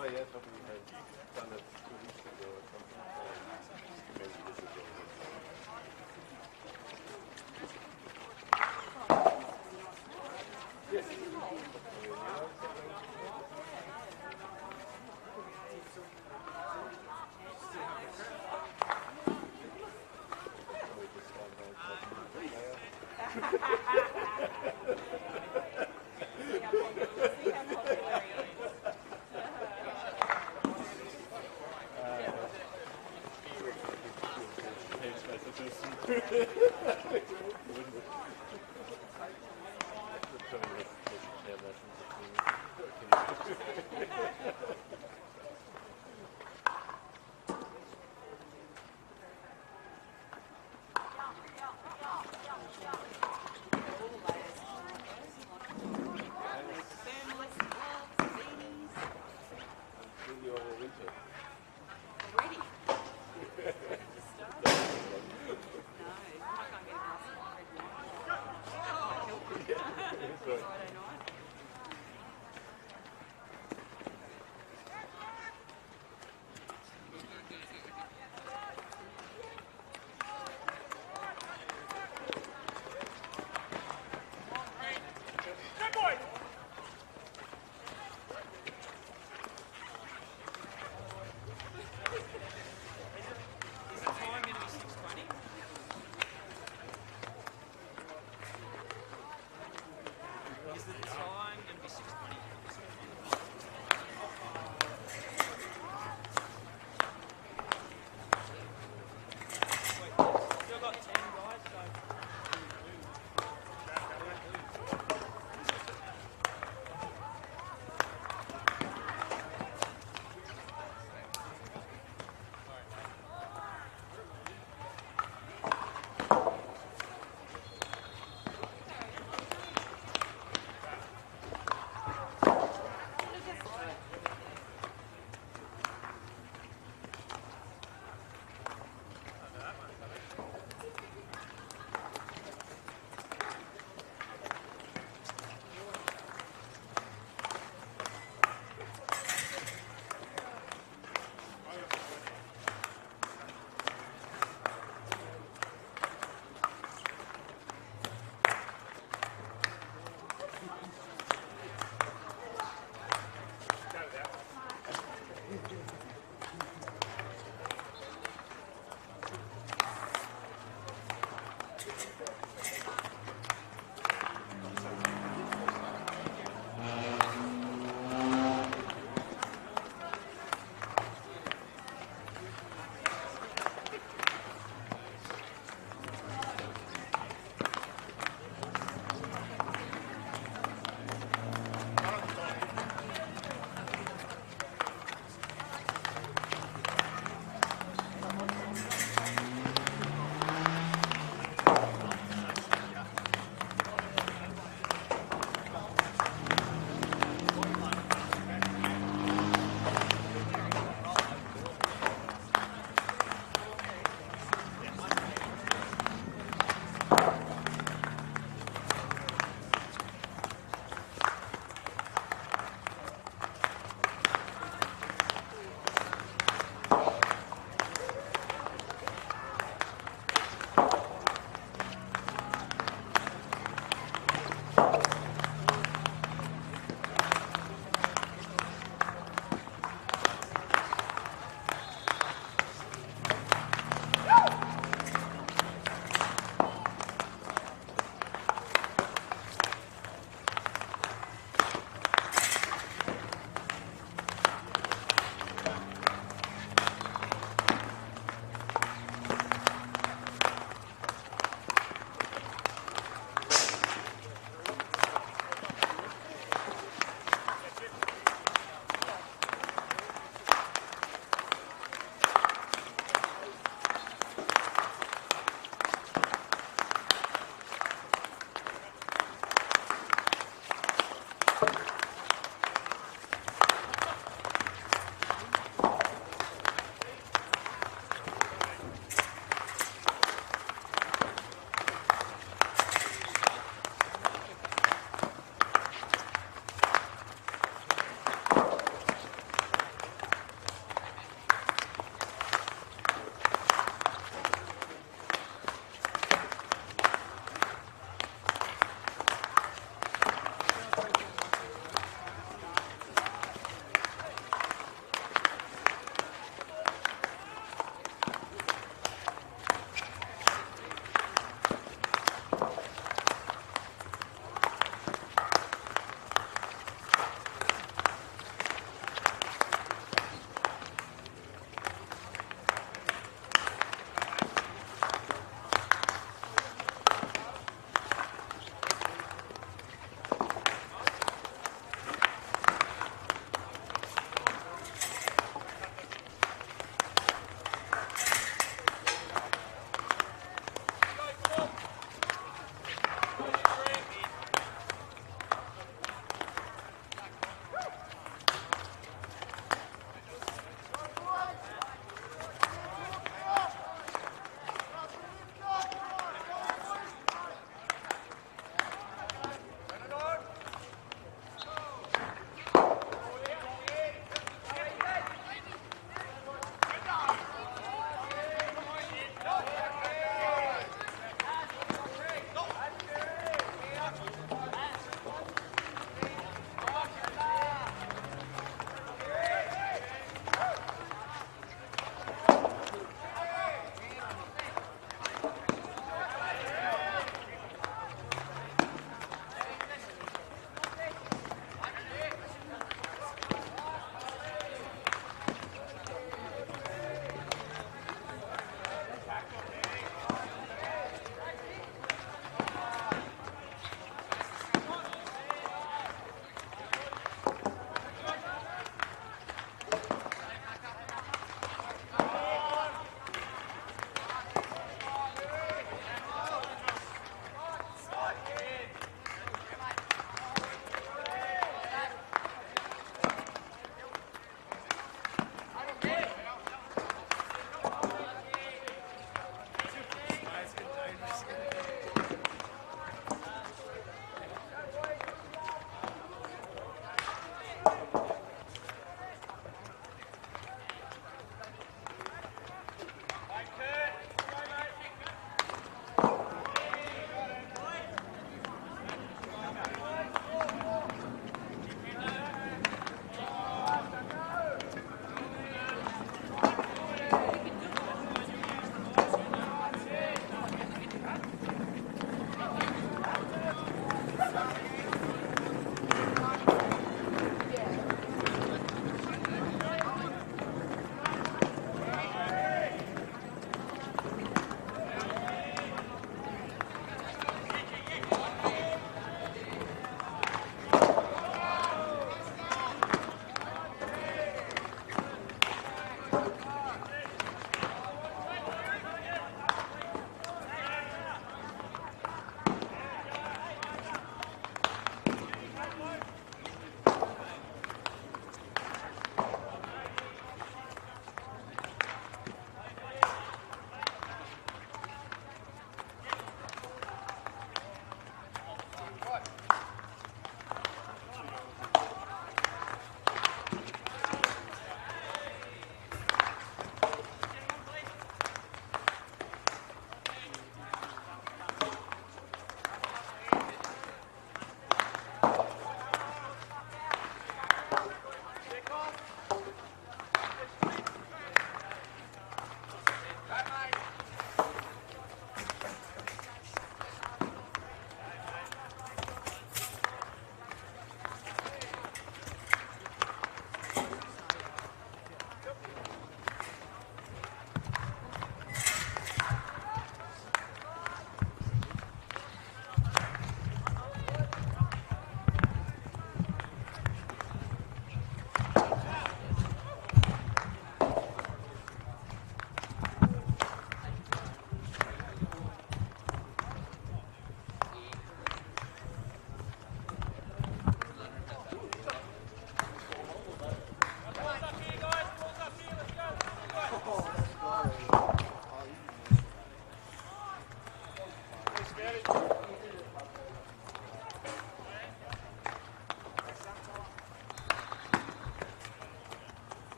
Oh yes, I think we had done it 2 weeks ago or something. Maybe this is over. Yes.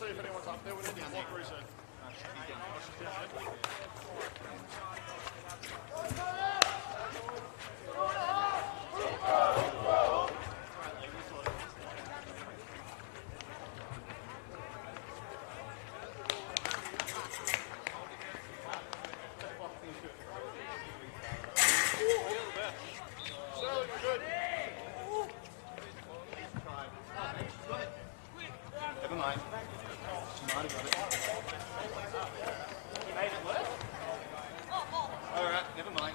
See if anyone's up there. We need to block reset. Never mind. Might have got it. You made it work? Alright, never mind.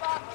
Come on.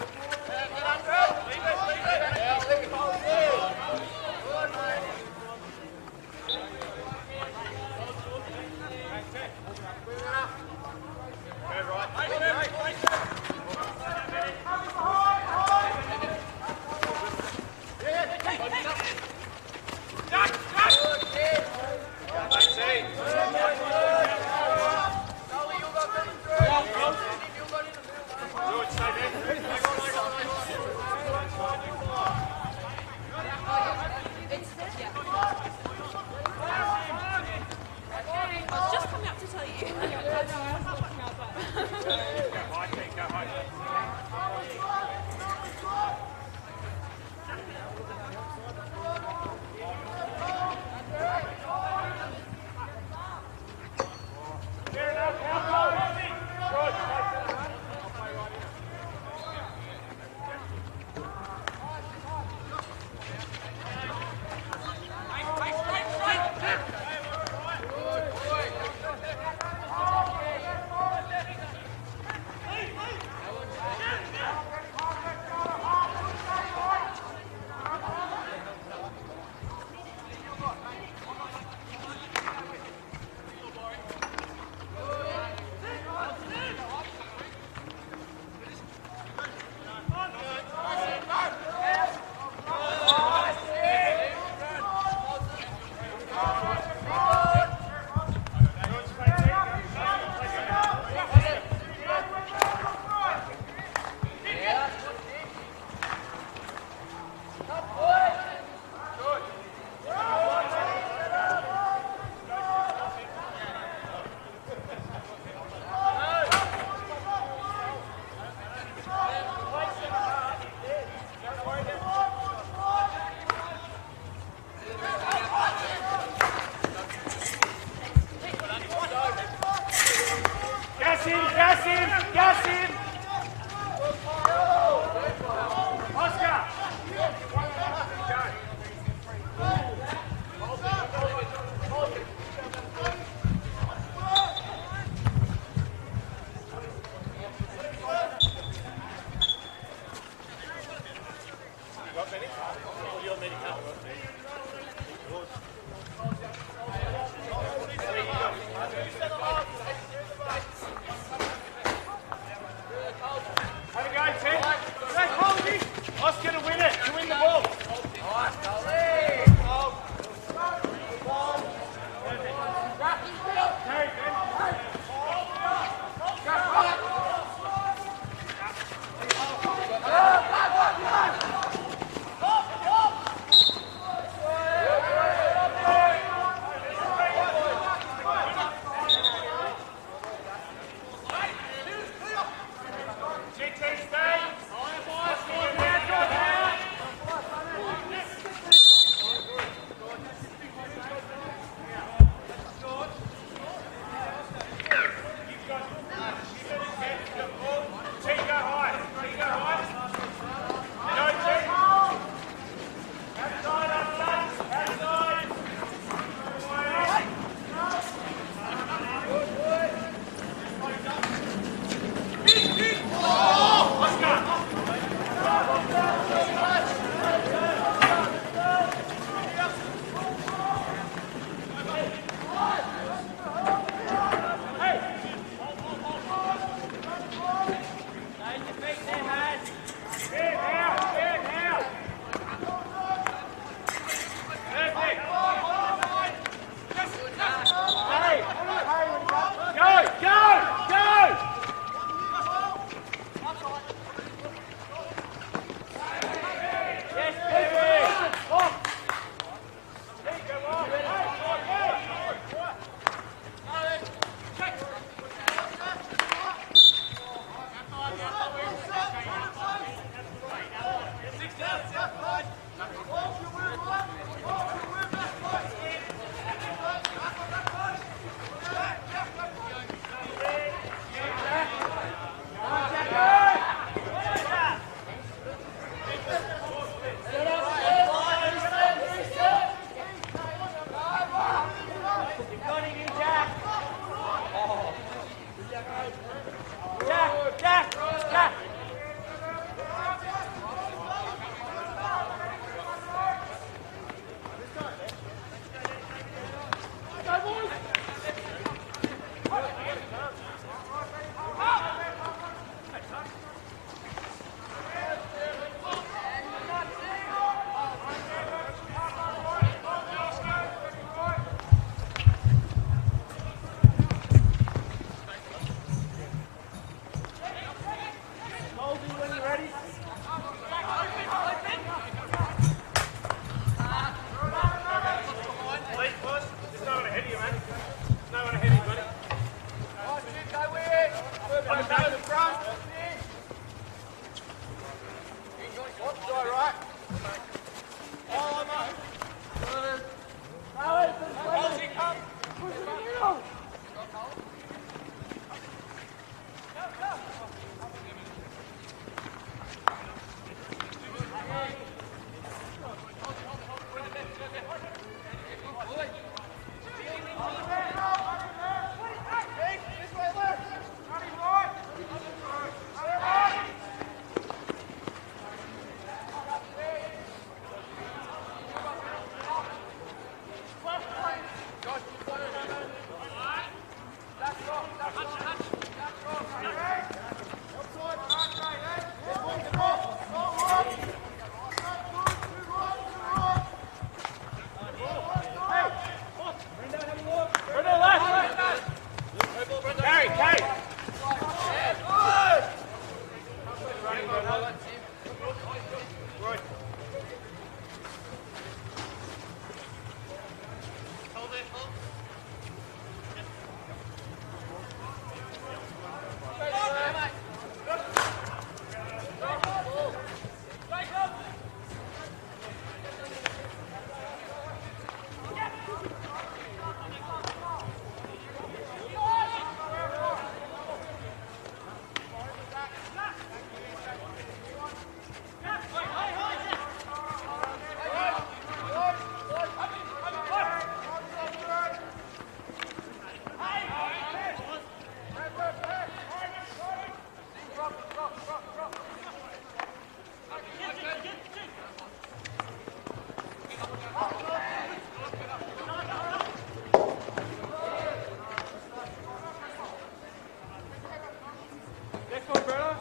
Next one, Bruno.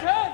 Turn.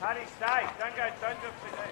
Paddy, stay. Don't go for that.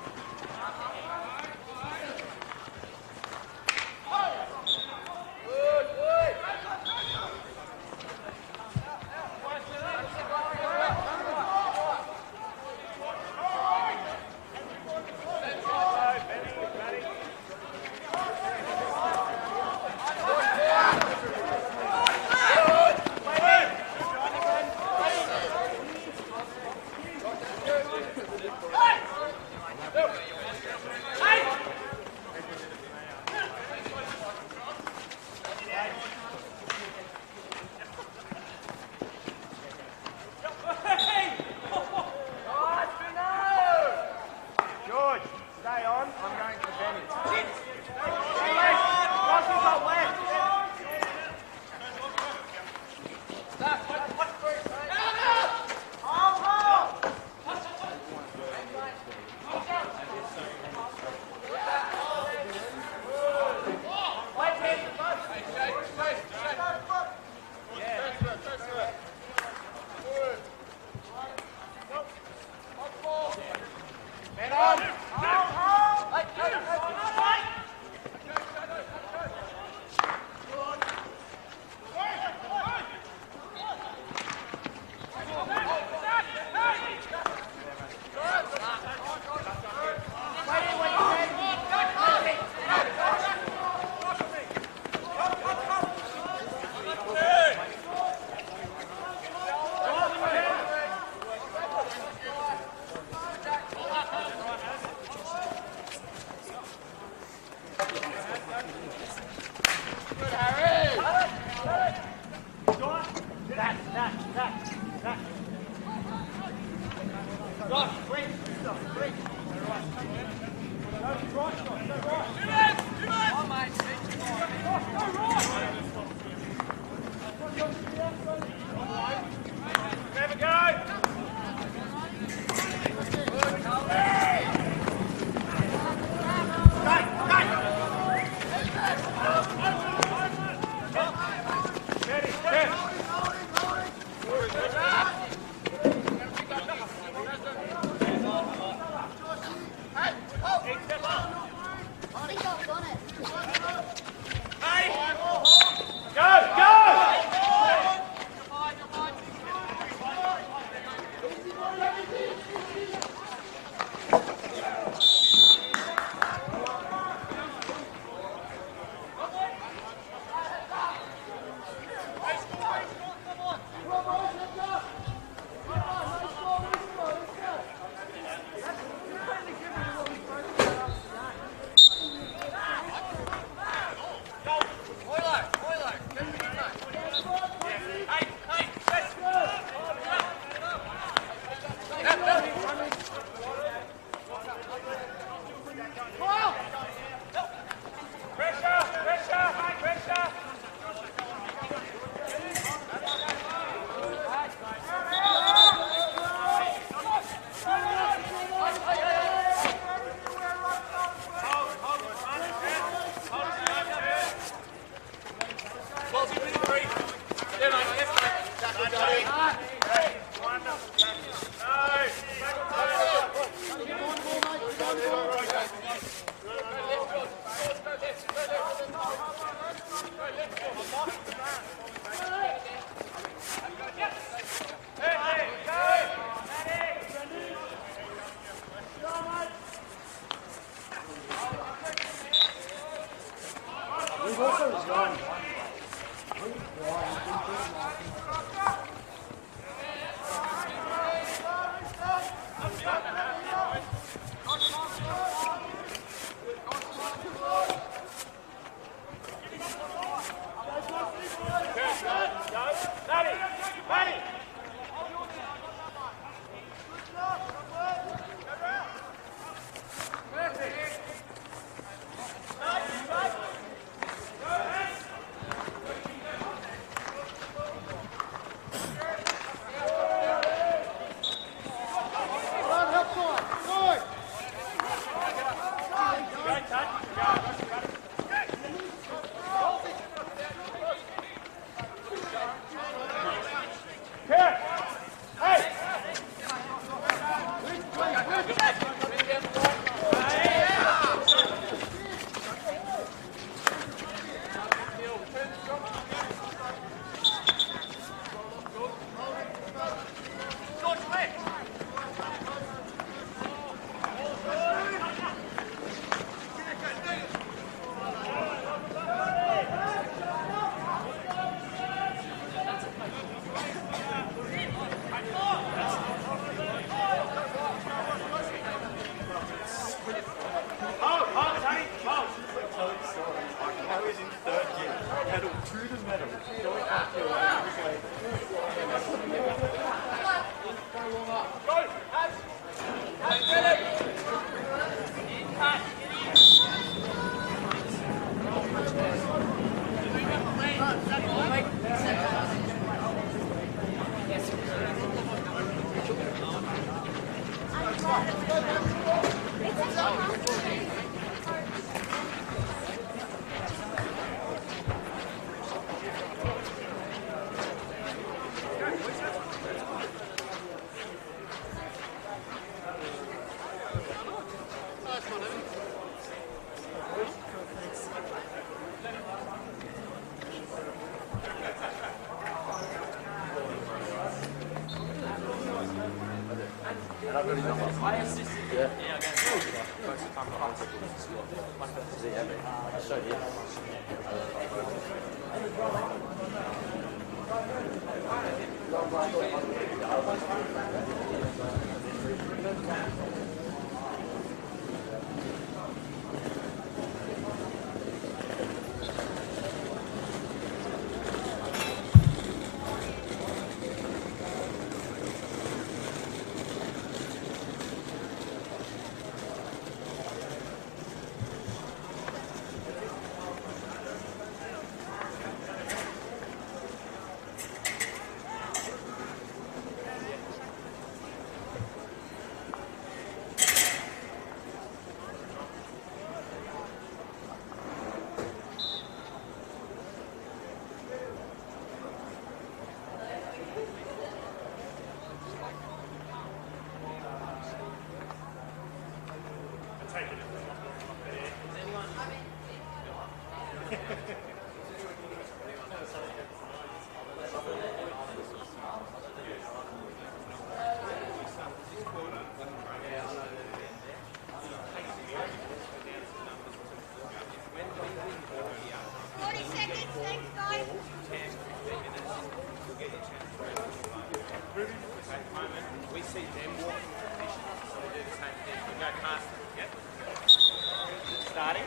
I think I've done it. I've got his number. I assisted. Yeah. Yeah, I got most of the time I took him to school. Yeah, mate. I showed you. We see them walking the position, so we do the same thing. We go past them, yeah? Starting.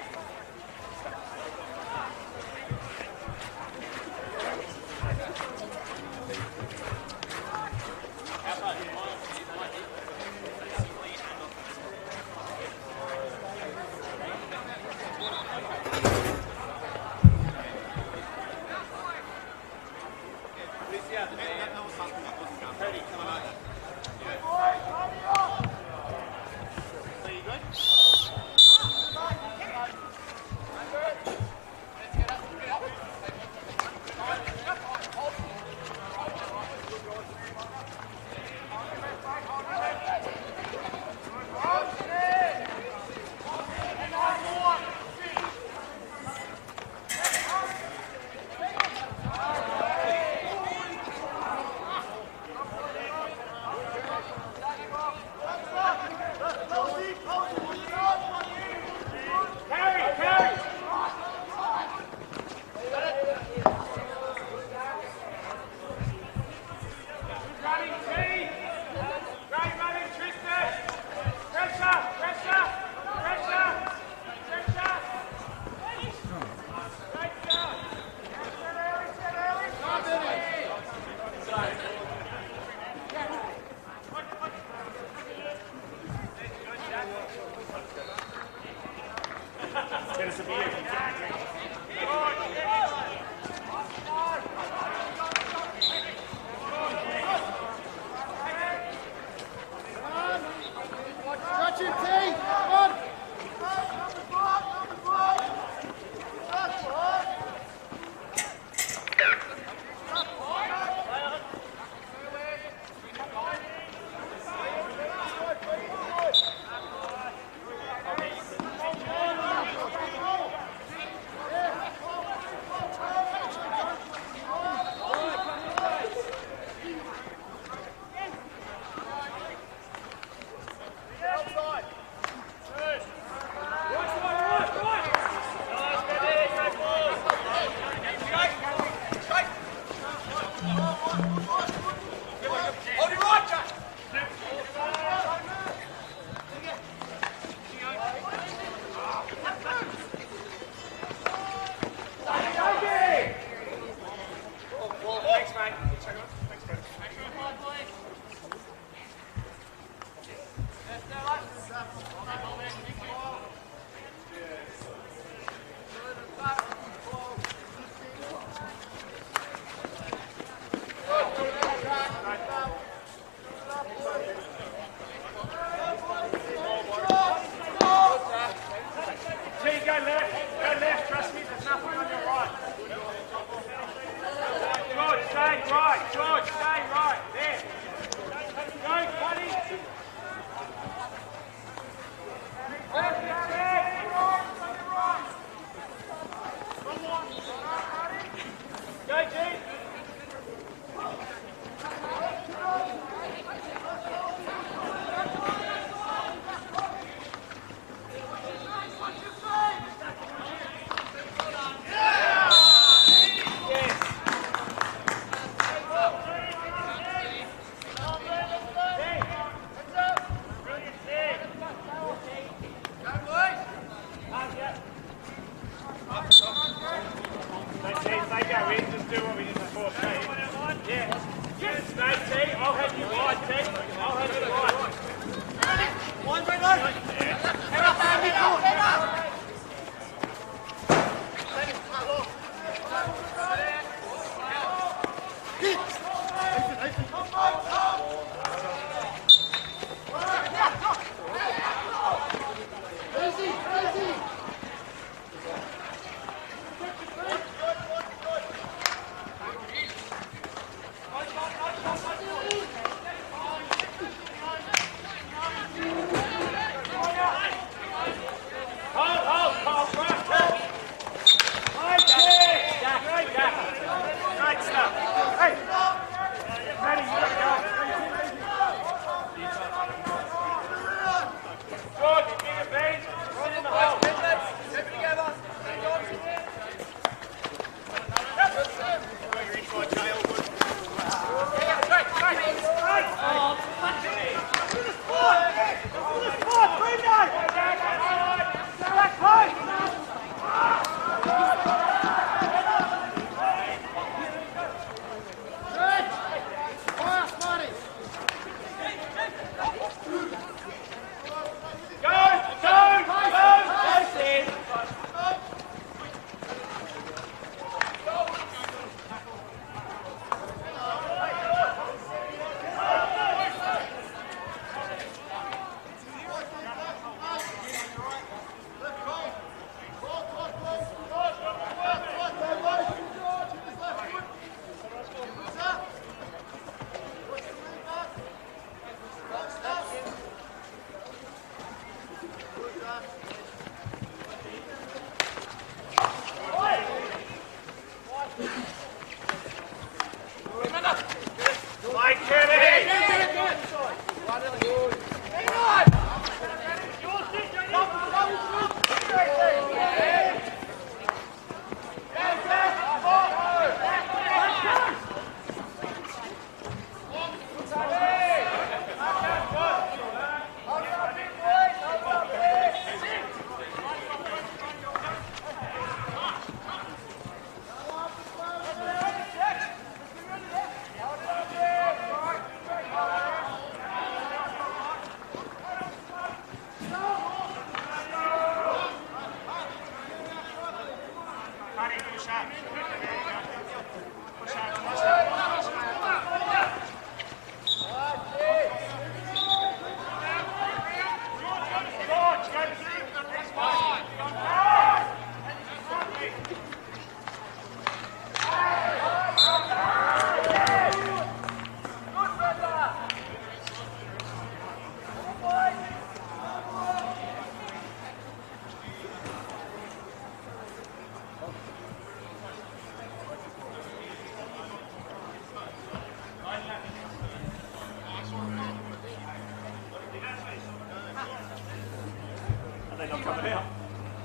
coming out.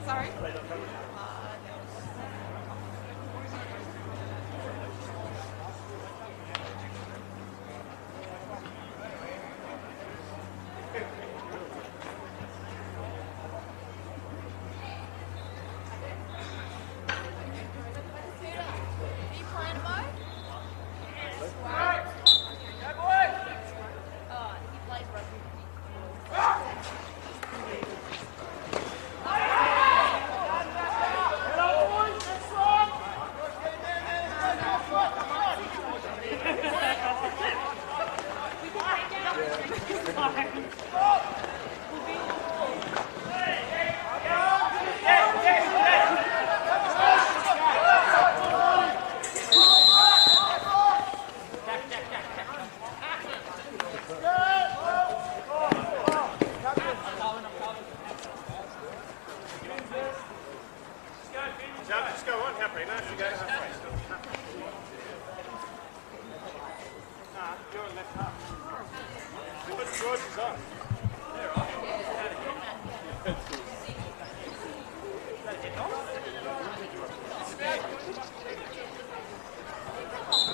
Sorry? Are you playing Mo? Oh, he plays rugby. Just go on, happy. No, you go halfway. Nah, you're left half. Put George's on.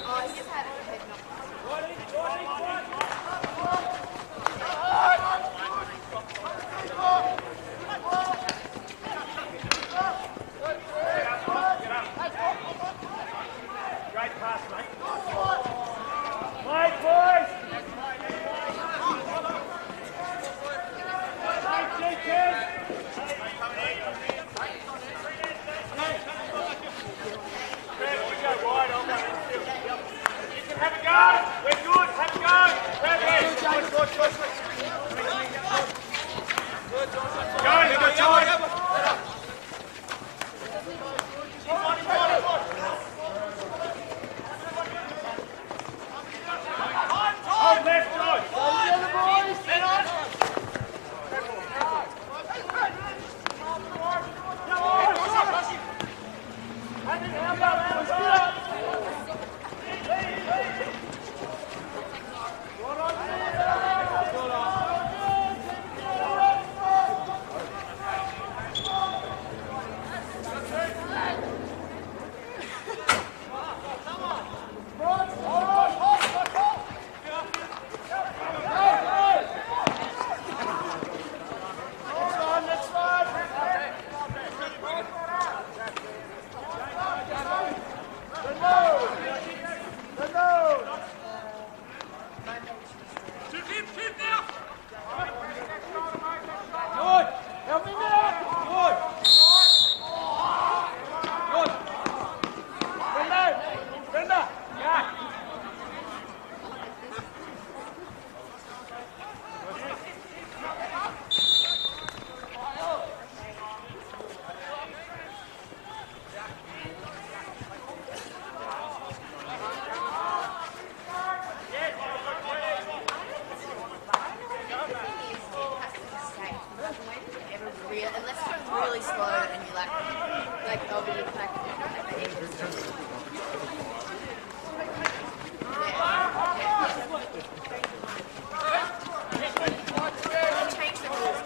Oh, he just had a head knock. Great pass, mate. Play, boys! Play, G10! Have a go! We're good! Have a go! Perfect! Go, George! Hold left, George! Unless it goes really slow and you like over the back. Change the rules.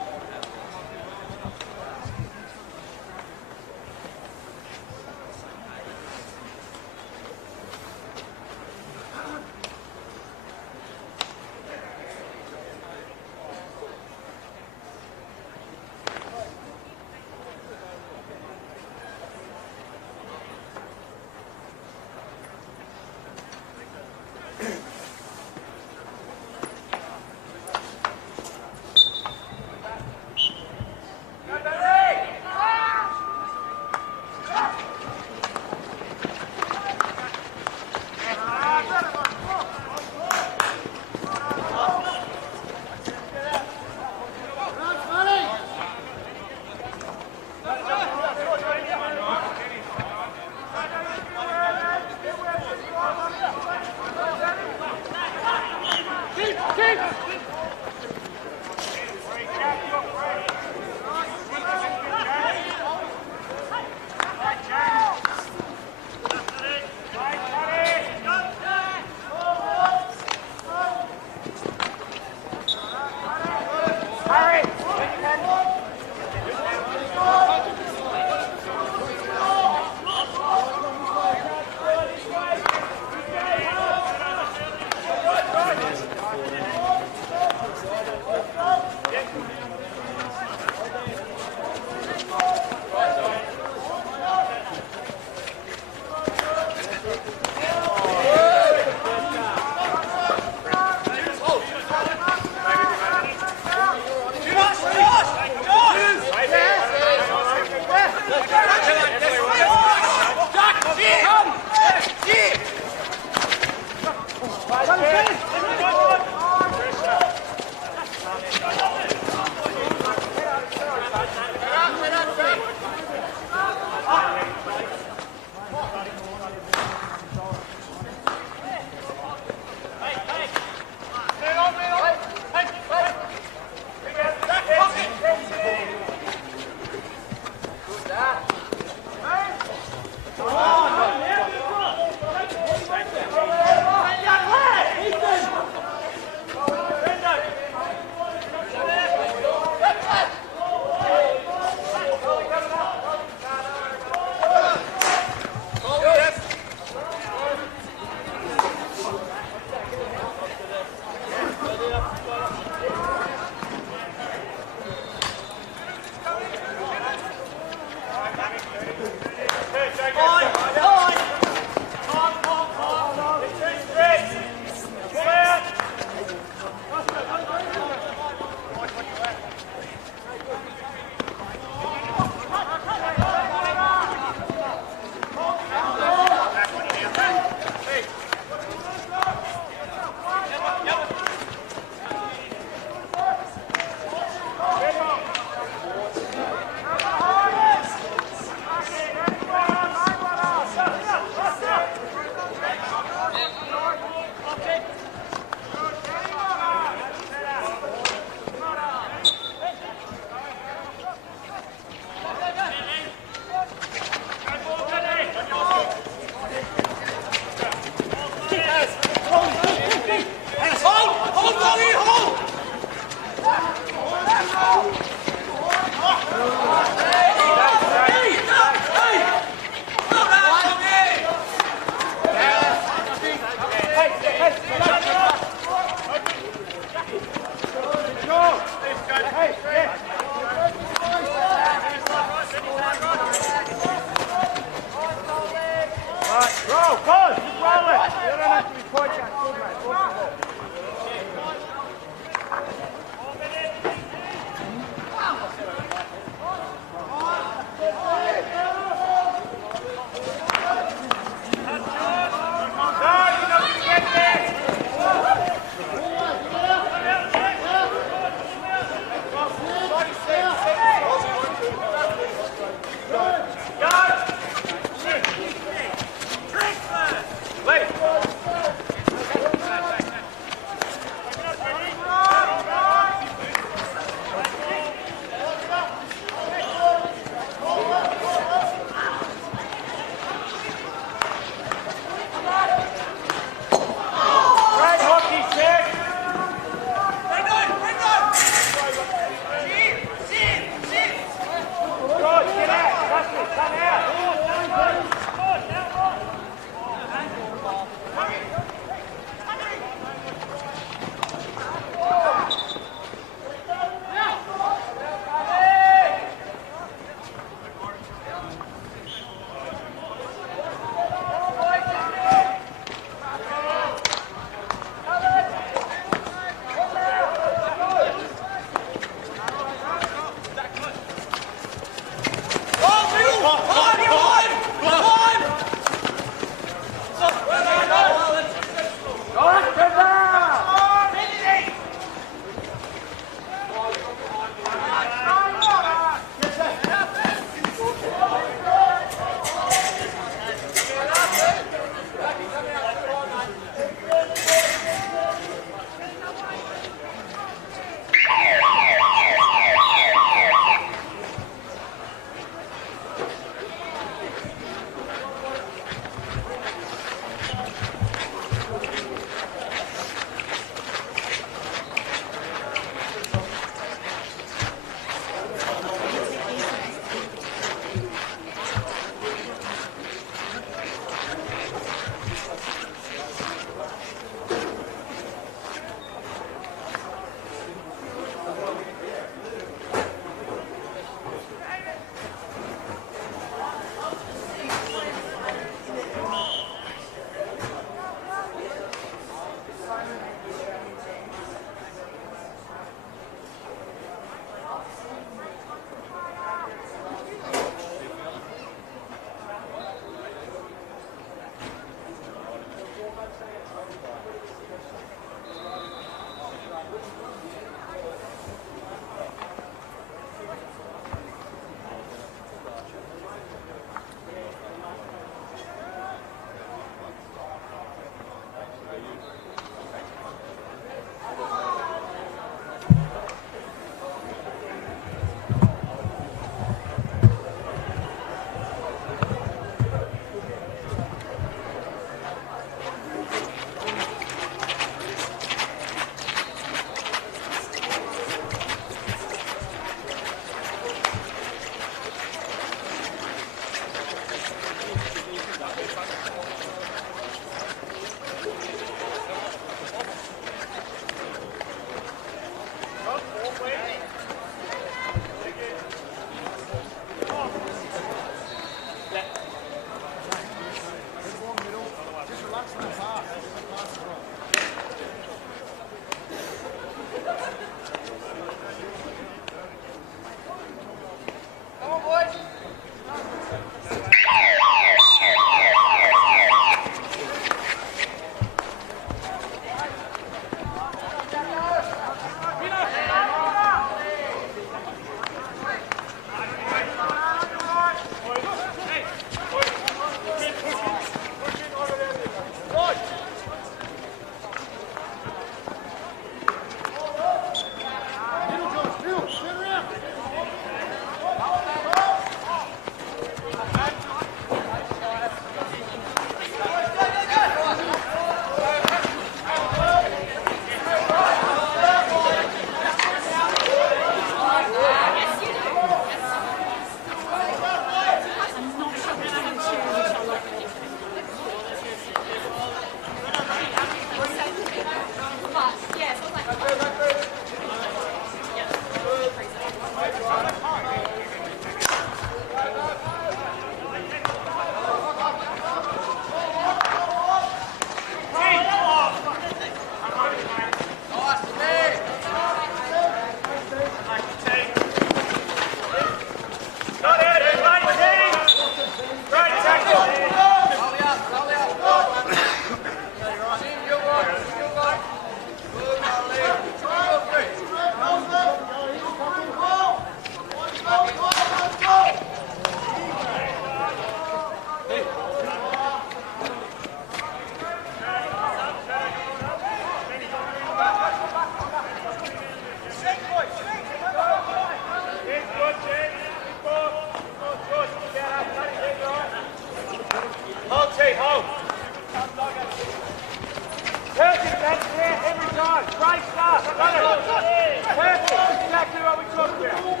That's it, every time. Great start. Got it. Perfect. Exactly what we talked about.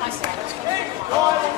I started.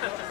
Go!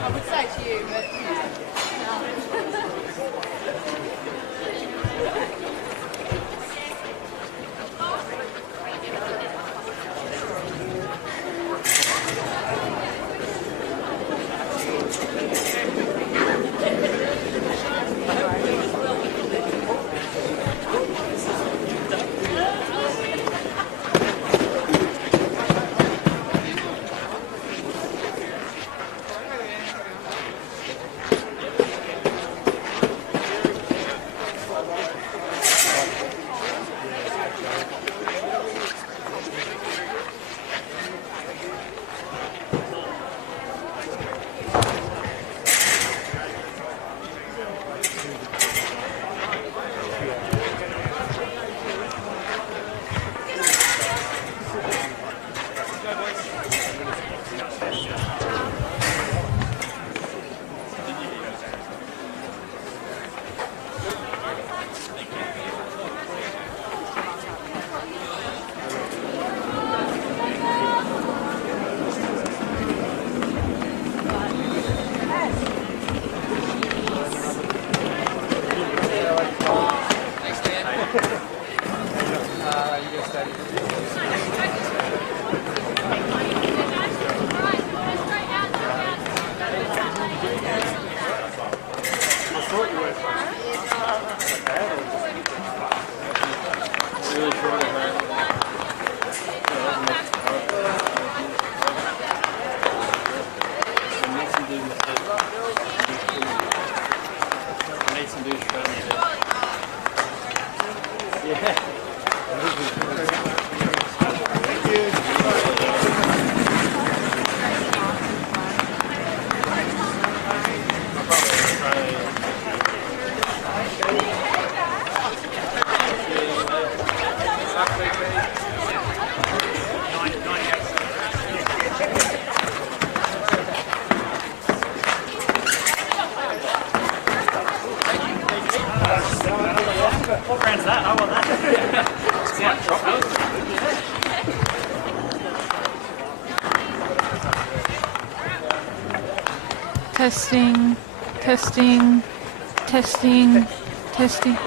I would say to you, but What brand's that? I want that. It's quite tropical. Testing, testing, testing, testing.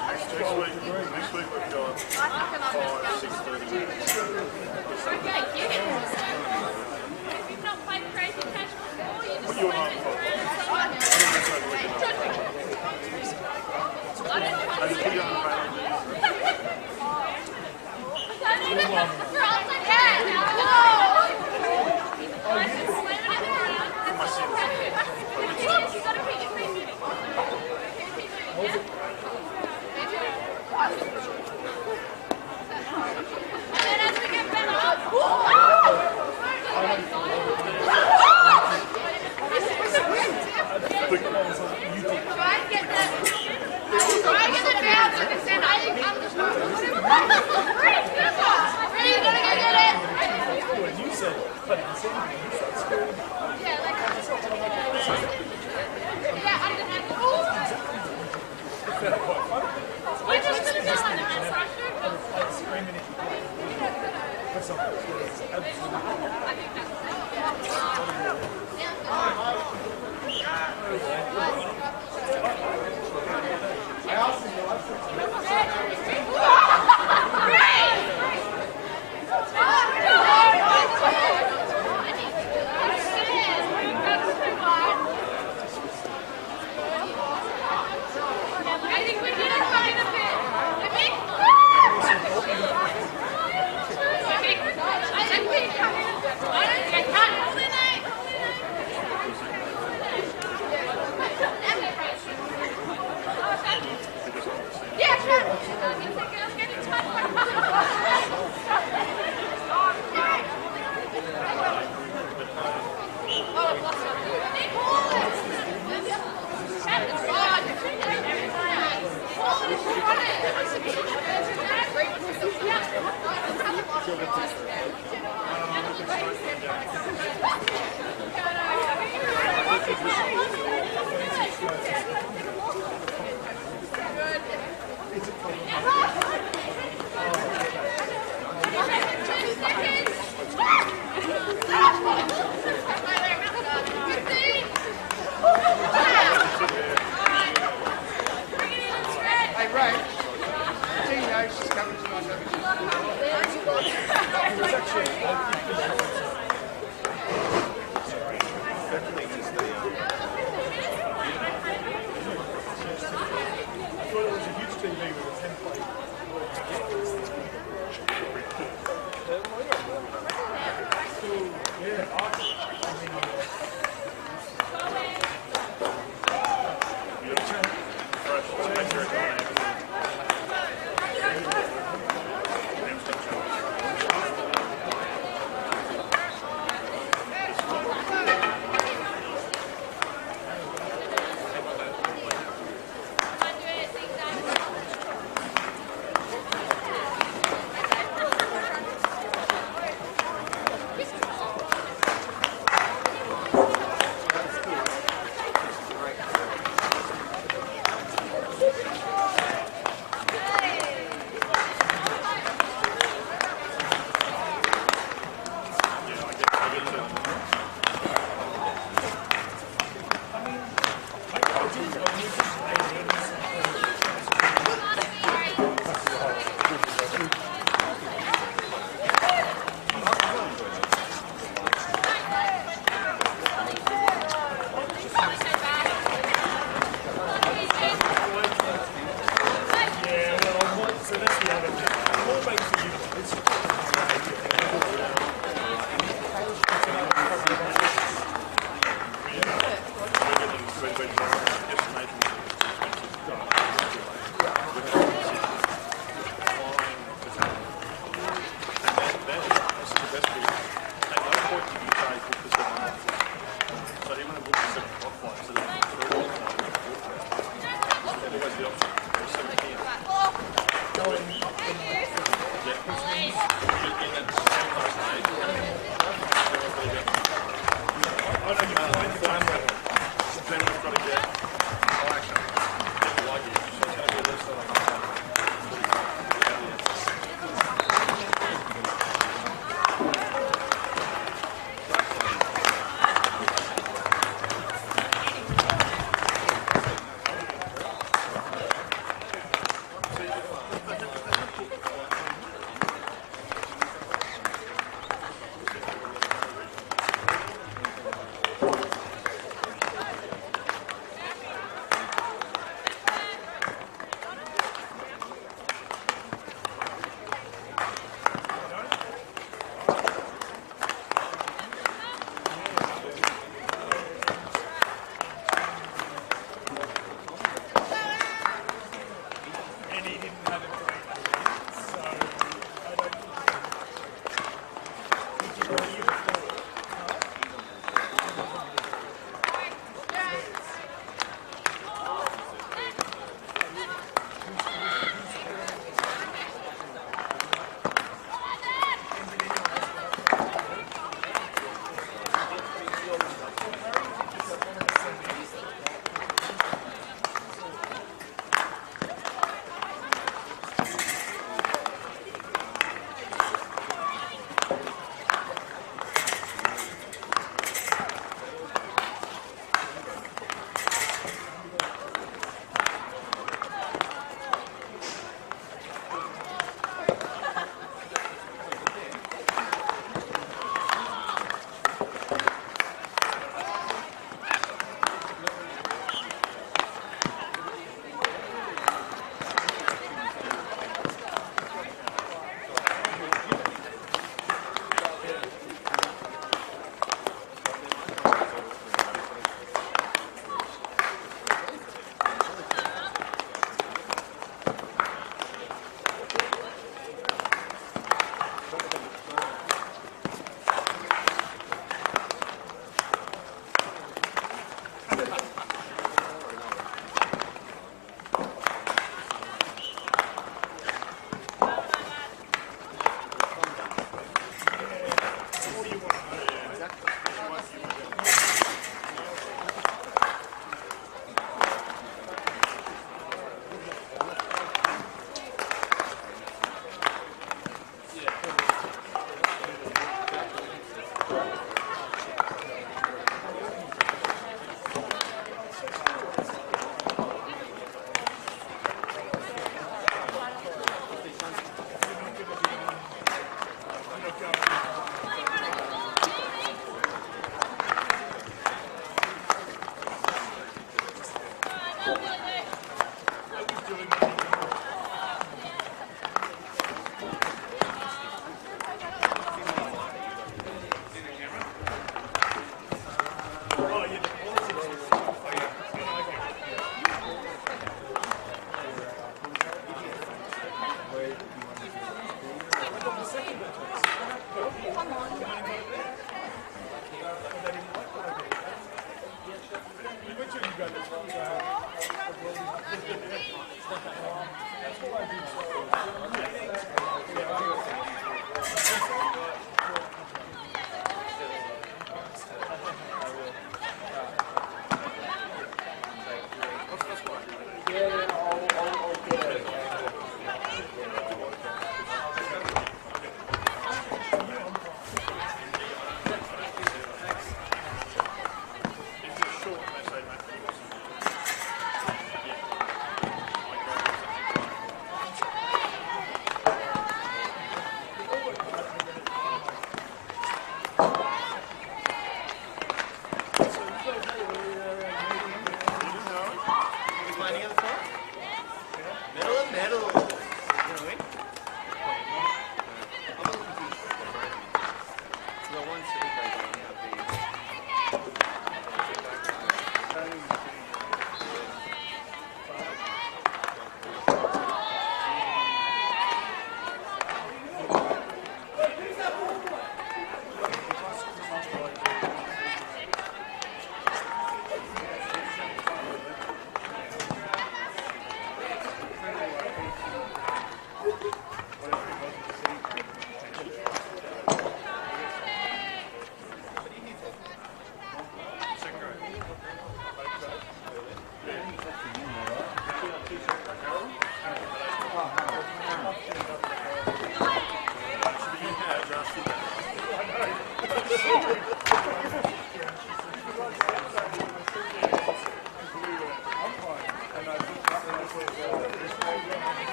Next week we've got 5, 6:30. You've not played Crazy Cash before, you just You and slap it I- around and so on.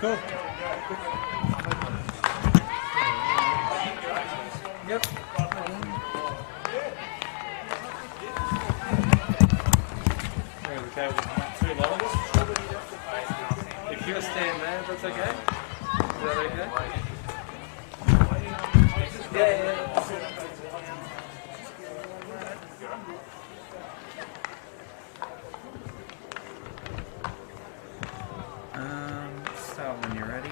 Cool. Yep. There we go. 2 lines. If you stand there, that's okay. Is that okay? Yeah. Start when you're ready.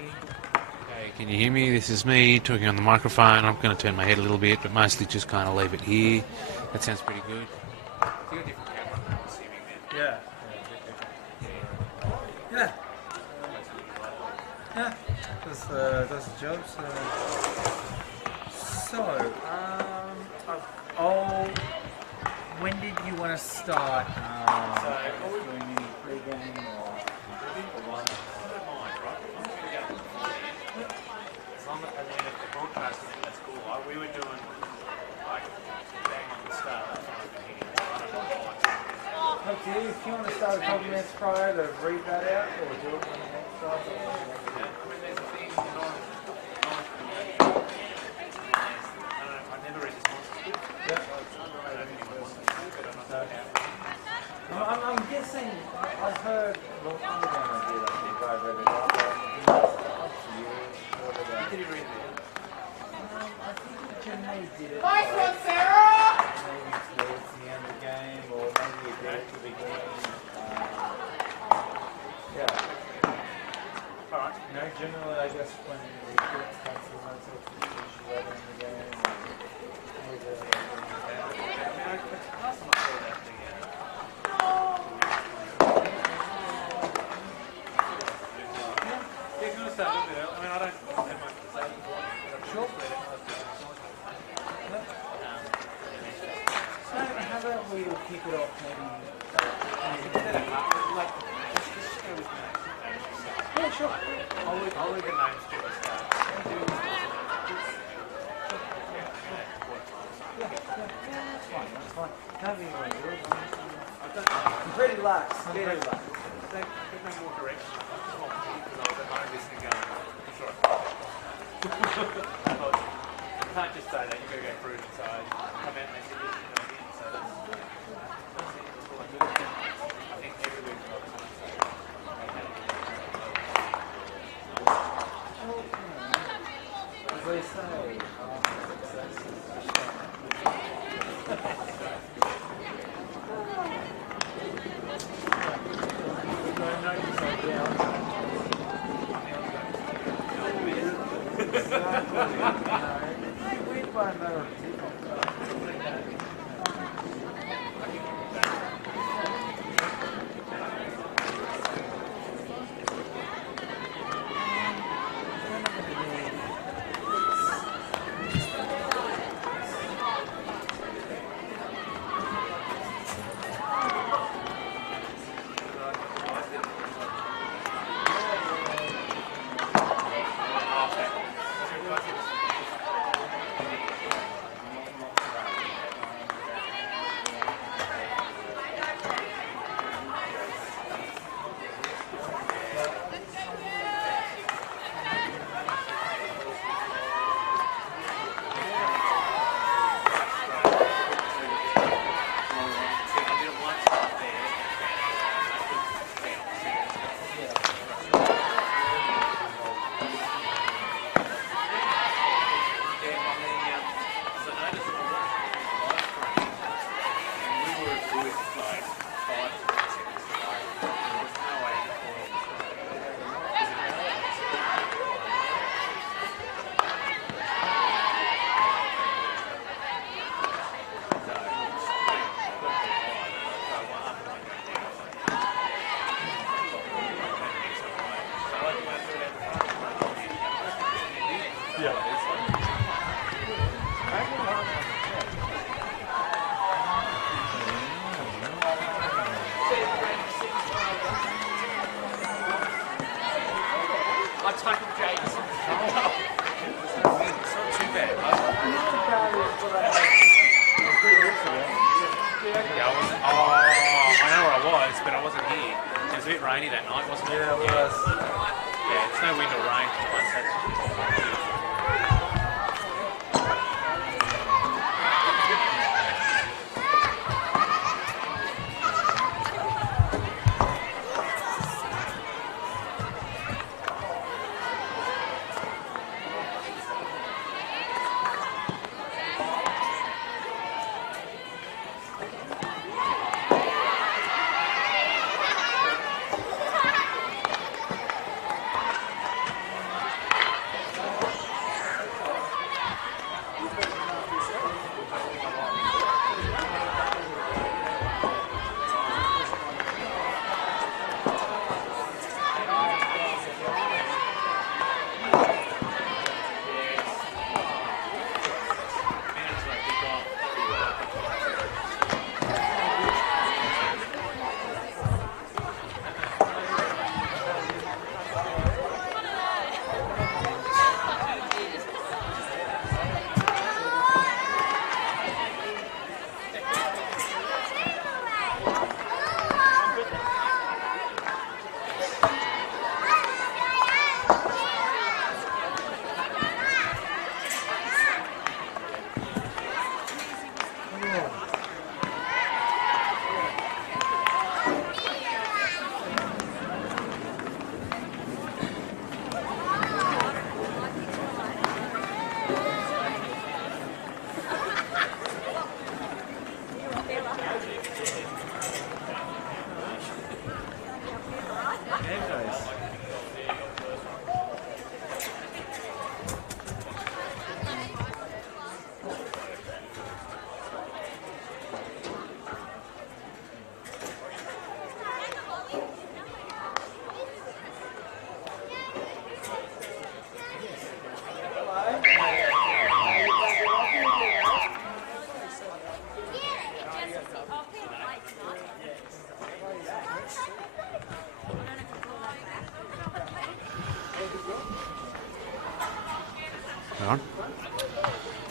Hey, can you hear me? This is me talking on the microphone. I'm going to turn my head a little bit, but mostly just kind of leave it here. That sounds pretty good. Yeah. Yeah. Yeah. That's the job. So, when did you want to start? Doing any pre-game or? As long as the broadcasting at school, we were doing like bang on the start. Okay, if you want to start a couple minutes prior to read that out, or do it when the next starts. When there's a thing, I never read responses. I'm guessing, I've heard, well, I'm going to do that if I read it out. Did you read it? I think Jimmy did it. Nice one, Sarah! Maybe towards the end of the game, or maybe he did it at the beginning. Yeah. Alright. You know, generally, I guess when we get something like that, it's later in the game. Last time I saw that thing, yeah, can we start a little bit early? I mean, I don't have much to say before, but I'm sure that So, how about we kick it off maybe? Yeah, sure. I'll leave the names to the start. That's fine. However you want to do it. I'm pretty lax. There's no more direction. I was at home listening going, it's alright. You can't just say that, you've got to go through it. So I come out and they said, yes, you know, again. So that's all I do. I think every week I was going to say, As they say, success is Rainy that night, wasn't it? Yeah, it was. Yeah, it's no wind or rain for once.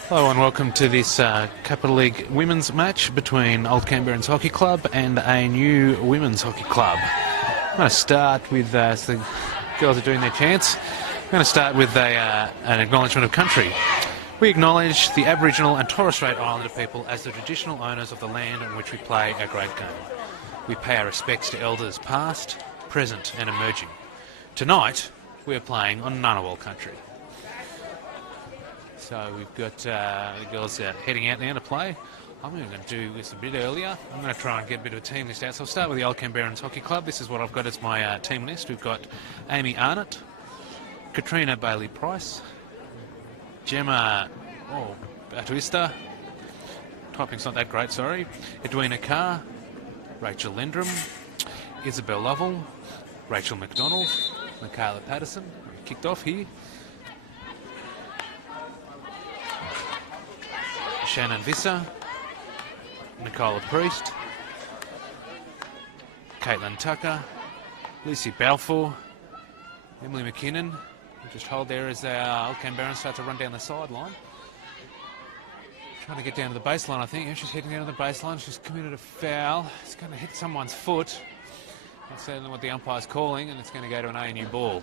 Hello and welcome to this Capital League women's match between Old Canberrans Hockey Club and a new women's hockey club. I'm going to start with, as the girls are doing their chants, I'm going to start with an acknowledgement of country. We acknowledge the Aboriginal and Torres Strait Islander people as the traditional owners of the land on which we play our great game. We pay our respects to elders past, present and emerging. Tonight, we are playing on Ngunnawal country. So we've got the girls heading out now to play. I'm going to do this a bit earlier. I'm going to try and get a bit of a team list out. So I'll start with the Old Canberrans Hockey Club. This is what I've got as my team list. We've got Amy Arnott, Katrina Bailey-Price, Gemma Batista. Typing's not that great, sorry. Edwina Carr. Rachel Lendrum. Isabel Lovell. Rachel McDonald. Michaela Patterson. Kicked off here. Shannon Visser. Nicola Priest. Caitlin Tucker. Lucy Balfour. Emily McKinnon. Just hold there as our Old Canberrans start to run down the sideline. Trying to get down to the baseline, I think. Yeah, she's heading down to the baseline. She's committed a foul. It's going to hit someone's foot. That's certainly what the umpire's calling, and it's going to go to an ANU ball.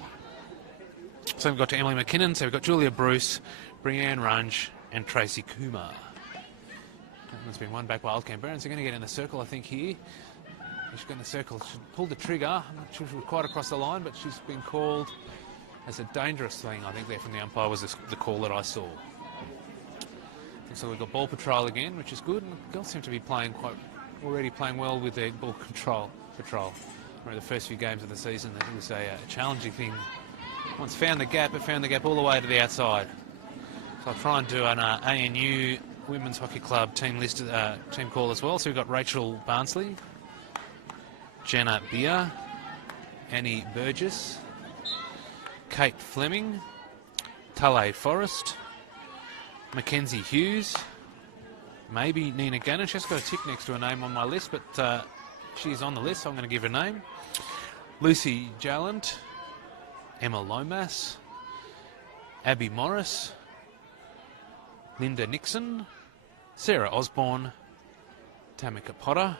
So we've got to Emily McKinnon, so we've got Julia Bruce, Brianne Runge, and Tracy Kumar. That one's been won back by Old Canberrans. They're going to get in the circle, I think, here. She's got in the circle. She pulled the trigger. I'm not sure she was quite across the line, but she's been called as a dangerous thing, I think, there from the umpire was the call that I saw. So we've got ball patrol again, which is good. And the girls seem to be already playing well with their ball patrol. The first few games of the season, it was a challenging thing. Once found the gap, it found the gap all the way to the outside. So I'll try and do an ANU Women's Hockey Club team call as well. So we've got Rachel Barnsley, Jenna Beer, Annie Burgess, Kate Fleming, Tulay Forrest, Mackenzie Hughes, maybe Nina Gannon. She's got a tick next to her name on my list, but she's on the list, so I'm going to give her a name. Lucy Jallant, Emma Lomas, Abby Morris, Linda Nixon, Sarah Osborne, Tamika Potter,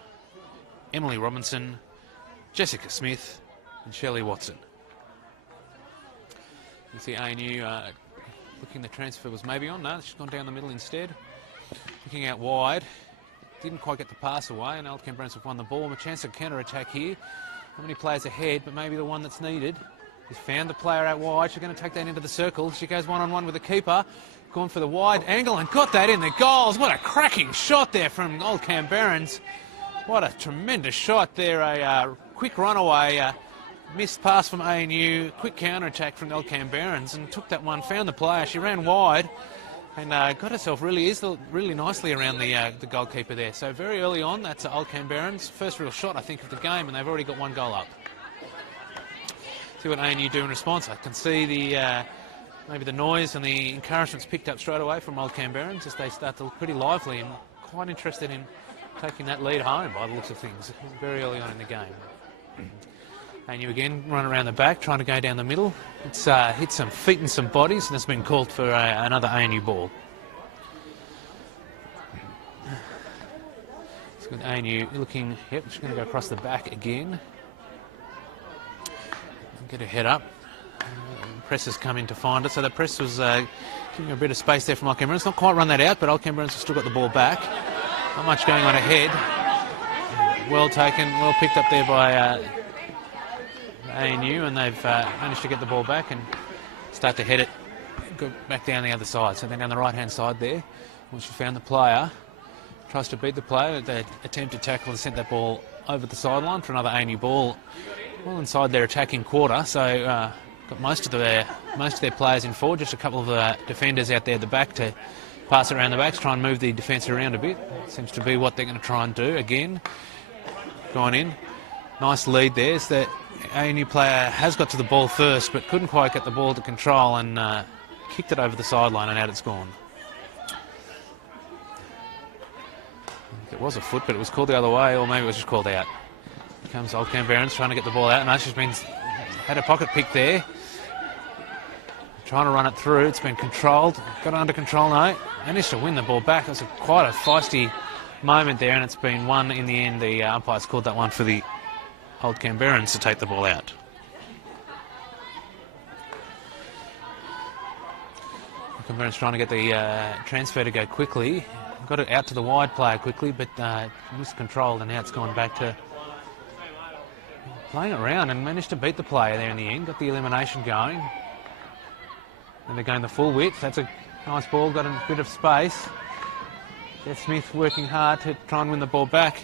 Emily Robinson, Jessica Smith, and Shelley Watson. You see ANU looking, the transfer was maybe on. No, she's gone down the middle instead. Looking out wide. Didn't quite get the pass away, and Old Canberrans have won the ball. A chance of counter-attack here. Not many players ahead, but maybe the one that's needed. She's found the player out wide. She's going to take that into the circle. She goes one-on-one with the keeper. Gone for the wide angle and got that in the goals. What a cracking shot there from Old Canberrans. What a tremendous shot there. A quick runaway. Missed pass from ANU, quick counter-attack from the Old Canberrans, and took that one, found the player. She ran wide and got herself really nicely around the goalkeeper there. So very early on, that's Old Canberrans. First real shot, I think, of the game, and they've already got one goal up. See what ANU do in response. I can see maybe the noise and the encouragement's picked up straight away from Old Canberrans as they start to look pretty lively and quite interested in taking that lead home by the looks of things very early on in the game. ANU again run around the back, trying to go down the middle. It's hit some feet and some bodies, and it's been called for another ANU ball. It's good. ANU looking, yep, she's going to go across the back again. Get her head up. Press has come in to find it, so the press was giving a bit of space there from Old Canberrans. Not quite run that out, but Old Canberrans have still got the ball back. Not much going on ahead. Well taken, well picked up there by ANU, and they've managed to get the ball back and start to head it go back down the other side. So they're down the right-hand side there. Once you found the player, tries to beat the player. They attempt to tackle and sent that ball over the sideline for another ANU ball. Well inside their attacking quarter, so got most of their players in forward. Just a couple of defenders out there at the back to pass it around the backs, try and move the defence around a bit. Seems to be what they're going to try and do again. Gone in. Nice lead there. It's that ANU player has got to the ball first, but couldn't quite get the ball to control and kicked it over the sideline, and out it's gone. It was a foot, but it was called the other way, or maybe it was just called out. Here comes Old Canberrans trying to get the ball out. No, she's had a pocket pick there. Trying to run it through. It's been controlled. Got it under control now. Managed to win the ball back. It was quite a feisty moment there, and it's been won in the end. The umpires called that one for the Old Canberrans to take the ball out. Canberrans trying to get the transfer to go quickly. Got it out to the wide player quickly, but miscontrolled, and now it's gone back to playing it around and managed to beat the player there in the end. Got the elimination going. And they're going the full width. That's a nice ball, got a bit of space. Jess Smith working hard to try and win the ball back.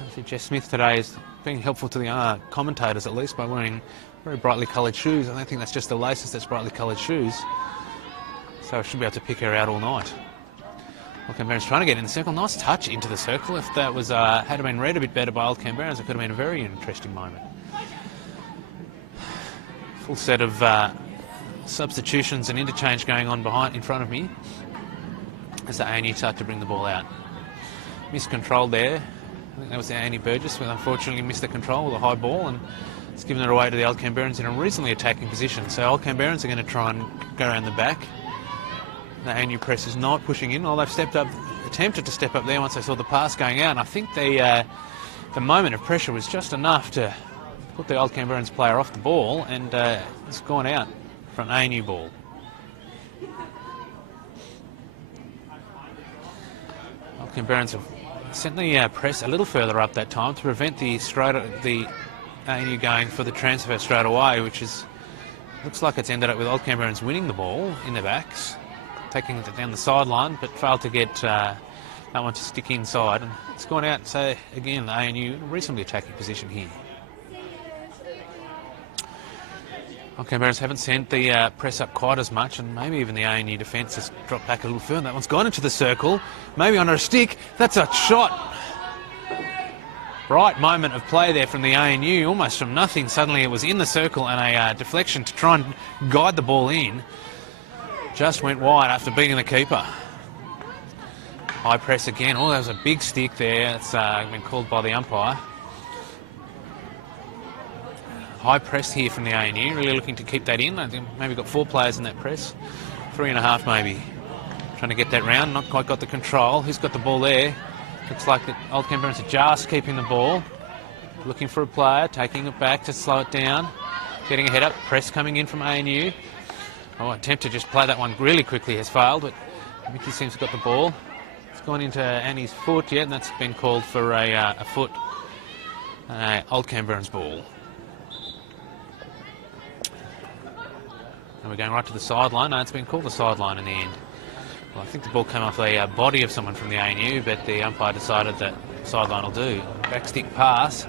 I see Jess Smith today is being helpful to the commentators, at least, by wearing very brightly coloured shoes. I don't think that's just the laces, that's brightly coloured shoes. So I should be able to pick her out all night. Old Canberrans trying to get in the circle. Nice touch into the circle. If that was had been read a bit better by Old Canberrans, it could have been a very interesting moment. Full set of substitutions and interchange going on in front of me as the ANU start to bring the ball out. Miscontrolled there. I think that was the ANU Burgess, who unfortunately missed the control with a high ball, and it's given it away to the Old Canberrans in a reasonably attacking position. So Old Canberrans are going to try and go around the back. The ANU press is not pushing in. Well, they've stepped up, attempted to step up there once they saw the pass going out. And I think the moment of pressure was just enough to put the Old Canberrans player off the ball, and it's gone out for an ANU ball. Old Canberrans have sent the press a little further up that time to prevent the ANU going for the transfer straight away, which looks like it's ended up with Old Canberrans winning the ball in the backs, taking it down the sideline, but failed to get that one to stick inside, and it's gone out. So again, the ANU in a reasonably attacking position here. Old Canberrans haven't sent the press up quite as much, and maybe even the ANU defence has dropped back a little further. That one's gone into the circle, maybe under a stick. That's a shot. Bright moment of play there from the ANU, almost from nothing. Suddenly it was in the circle, and a deflection to try and guide the ball in. Just went wide after beating the keeper. High press again. Oh, that was a big stick there. It's been called by the umpire. High press here from the ANU, really looking to keep that in. I think maybe got 4 players in that press. 3.5 maybe. Trying to get that round, not quite got the control. Who's got the ball there? Looks like the Old Canberrans are just keeping the ball. Looking for a player, taking it back to slow it down. Getting a head up, press coming in from ANU. Oh, attempt to just play that one really quickly has failed, but Mickey seems to have got the ball. It's gone into Annie's foot yet, and that's been called for a foot. Old Canberrans ball. And we're going right to the sideline. No, it's been called the sideline in the end. Well, I think the ball came off the body of someone from the ANU, but the umpire decided that sideline will do. Backstick pass.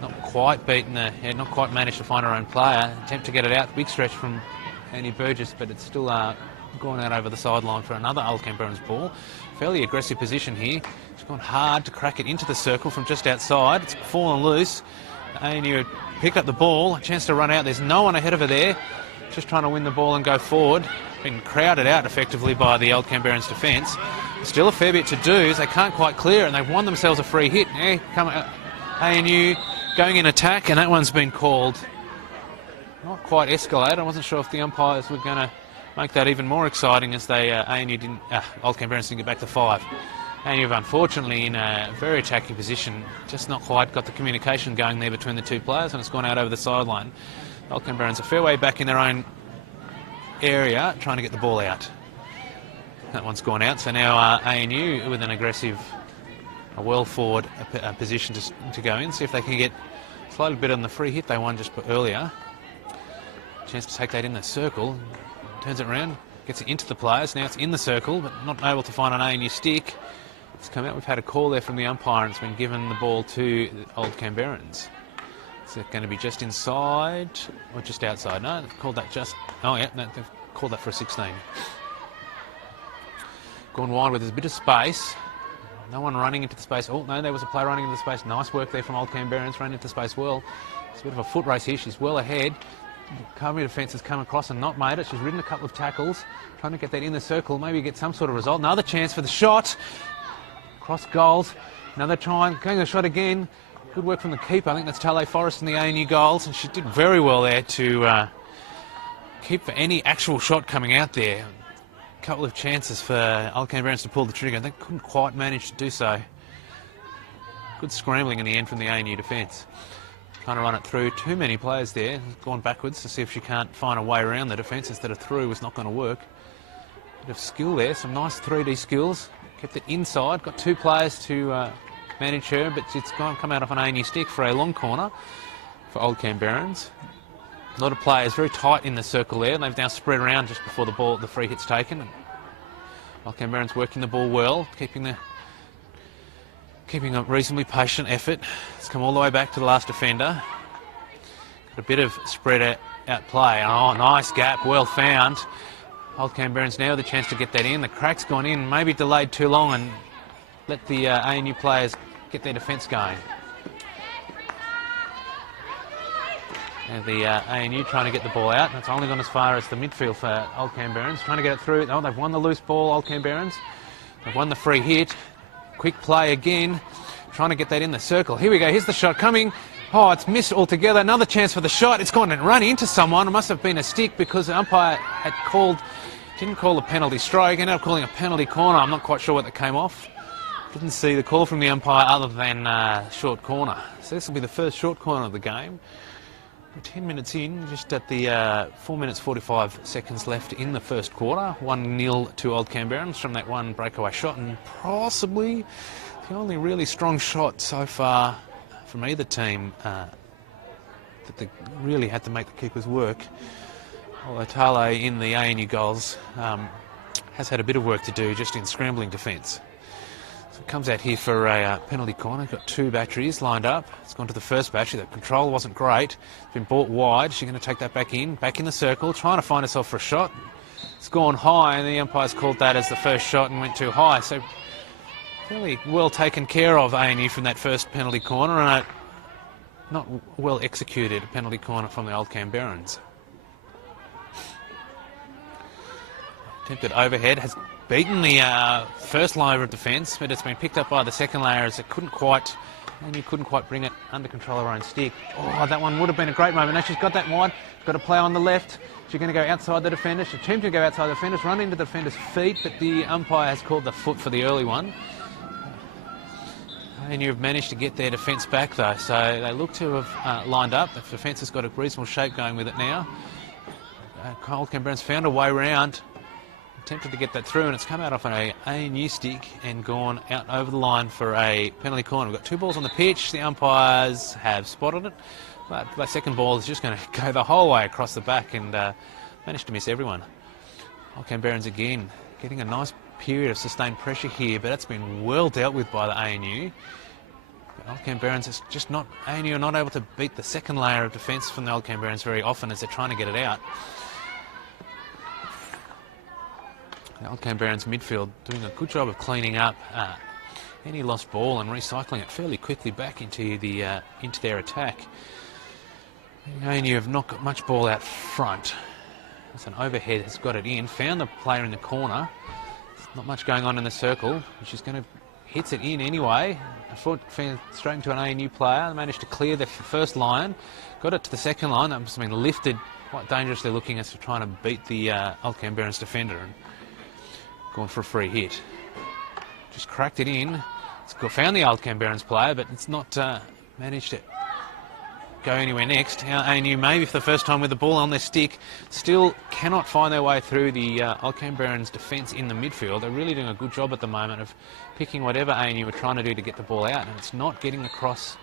Not quite beaten the head, not quite managed to find her own player. Attempt to get it out. Big stretch from Annie Burgess, but it's still gone out over the sideline for another Old Canberrans ball. Fairly aggressive position here. She's gone hard to crack it into the circle from just outside. It's fallen loose. ANU picked up the ball. A chance to run out. There's no one ahead of her there. Just trying to win the ball and go forward. Been crowded out effectively by the Old Canberrans defence. Still a fair bit to do as they can't quite clear, and they've won themselves a free hit. Yeah, ANU going in attack, and that one's been called. Not quite escalate. I wasn't sure if the umpires were going to make that even more exciting as they Old Canberrans didn't get back to 5. ANU unfortunately in a very attacking position, just not quite got the communication going there between the two players, and it's gone out over the sideline. Old Canberrans a fair way back in their own area, trying to get the ball out. That one's gone out, so now ANU with an aggressive, well forward position to go in, see if they can get slightly bit on the free hit they won just earlier. Chance to take that in the circle, turns it around, gets it into the players. Now it's in the circle, but not able to find an ANU stick. It's come out. We've had a call there from the umpire, and it's been given the ball to the Old Canberrans. Is it going to be just inside or just outside? No, they've called that just... Oh, yeah, no, they've called that for a 16. Gone wide with a bit of space. No one running into the space. Oh, no, there was a player running into the space. Nice work there from Old Canberrans, ran into space well. It's a bit of a foot race here. She's well ahead. Canberra defence has come across and not made it. She's ridden a couple of tackles, trying to get that in the circle, maybe get some sort of result. Another chance for the shot. Cross goals. Another try. Going the shot again. Good work from the keeper. I think that's Tale Forrest in the ANU goals, and she did very well there to keep for any actual shot coming out there. A couple of chances for Old Canberrans to pull the trigger. They couldn't quite manage to do so. Good scrambling in the end from the ANU defence. Trying to run it through. Too many players there. Gone backwards to see if she can't find a way around the defence instead of through. Was not going to work. Bit of skill there. Some nice 3D skills. Kept it inside. Got 2 players to manage her, but it's come out of an ANU stick for a long corner for Old Canberrans. A lot of players very tight in the circle there. They've now spread around just before the free hit's taken. Old Canberrans working the ball well, keeping a reasonably patient effort. It's come all the way back to the last defender. Got a bit of spread out play. Oh, nice gap, well found. Old Canberrans now with a chance to get that in. The crack's gone in, maybe delayed too long and let the ANU players get their defence going. And the ANU trying to get the ball out. It's only gone as far as the midfield for Old Canberrans. Trying to get it through. Oh, they've won the loose ball, Old Canberrans. They've won the free hit. Quick play again. Trying to get that in the circle. Here we go. Here's the shot coming. Oh, it's missed altogether. Another chance for the shot. It's gone and run into someone. It must have been a stick because the umpire had didn't call a penalty strike. Ended up calling a penalty corner. I'm not quite sure what that came off. Didn't see the call from the umpire other than short corner. So this will be the first short corner of the game. We're 10 minutes in, just at the 4 minutes 45 seconds left in the first quarter. 1-0 to Old Canberrans from that one breakaway shot, and possibly the only really strong shot so far from either team that they really had to make the keepers work. Although Tale in the ANU goals has had a bit of work to do just in scrambling defence. So it comes out here for a penalty corner. Got two batteries lined up. It's gone to the first battery. The control wasn't great. It's been brought wide. She's going to take that back in the circle, trying to find herself for a shot. It's gone high, and the umpire's called that as the first shot and went too high. So fairly well taken care of ANU from that first penalty corner, and a not well executed penalty corner from the Old Canberrans. Attempted overhead has beaten the first layer of defence, but it's been picked up by the second layer as it couldn't quite bring it under control of her own stick. Oh, that one would have been a great moment. Now she's got that wide, got to play on the left. She's going to go outside the defender. She's attempting to go outside the defenders, run into the defender's feet, but the umpire has called the foot for the early one. And you've managed to get their defence back though, so they look to have lined up. The defence has got a reasonable shape going with it now. Old Canberrans found a way round. Attempted to get that through, and it's come out off an ANU stick and gone out over the line for a penalty corner. We've got two balls on the pitch. The umpires have spotted it, but the second ball is just going to go the whole way across the back and managed to miss everyone. Old Canberrans again getting a nice period of sustained pressure here, but that's been well dealt with by the ANU. But Old Canberrans is just not, ANU are not able to beat the second layer of defence from the Old Canberrans very often as they're trying to get it out. The Old Canberrans midfield doing a good job of cleaning up any lost ball and recycling it fairly quickly back into their attack. The ANU have not got much ball out front. It's an overhead, has got it in, found the player in the corner. Not much going on in the circle. She's going to hits it in anyway. A foot straight into an ANU player. They managed to clear the first line, got it to the second line. That must have been lifted quite dangerously, looking as for trying to beat the Old Canberrans defender. And gone for a free hit. Just cracked it in. It's found the Old Canberrans player, but it's not managed to go anywhere next. Now ANU, maybe for the first time with the ball on their stick, still cannot find their way through the Old Canberrans defence in the midfield. They're really doing a good job at the moment of picking whatever ANU are trying to do to get the ball out, and it's not getting across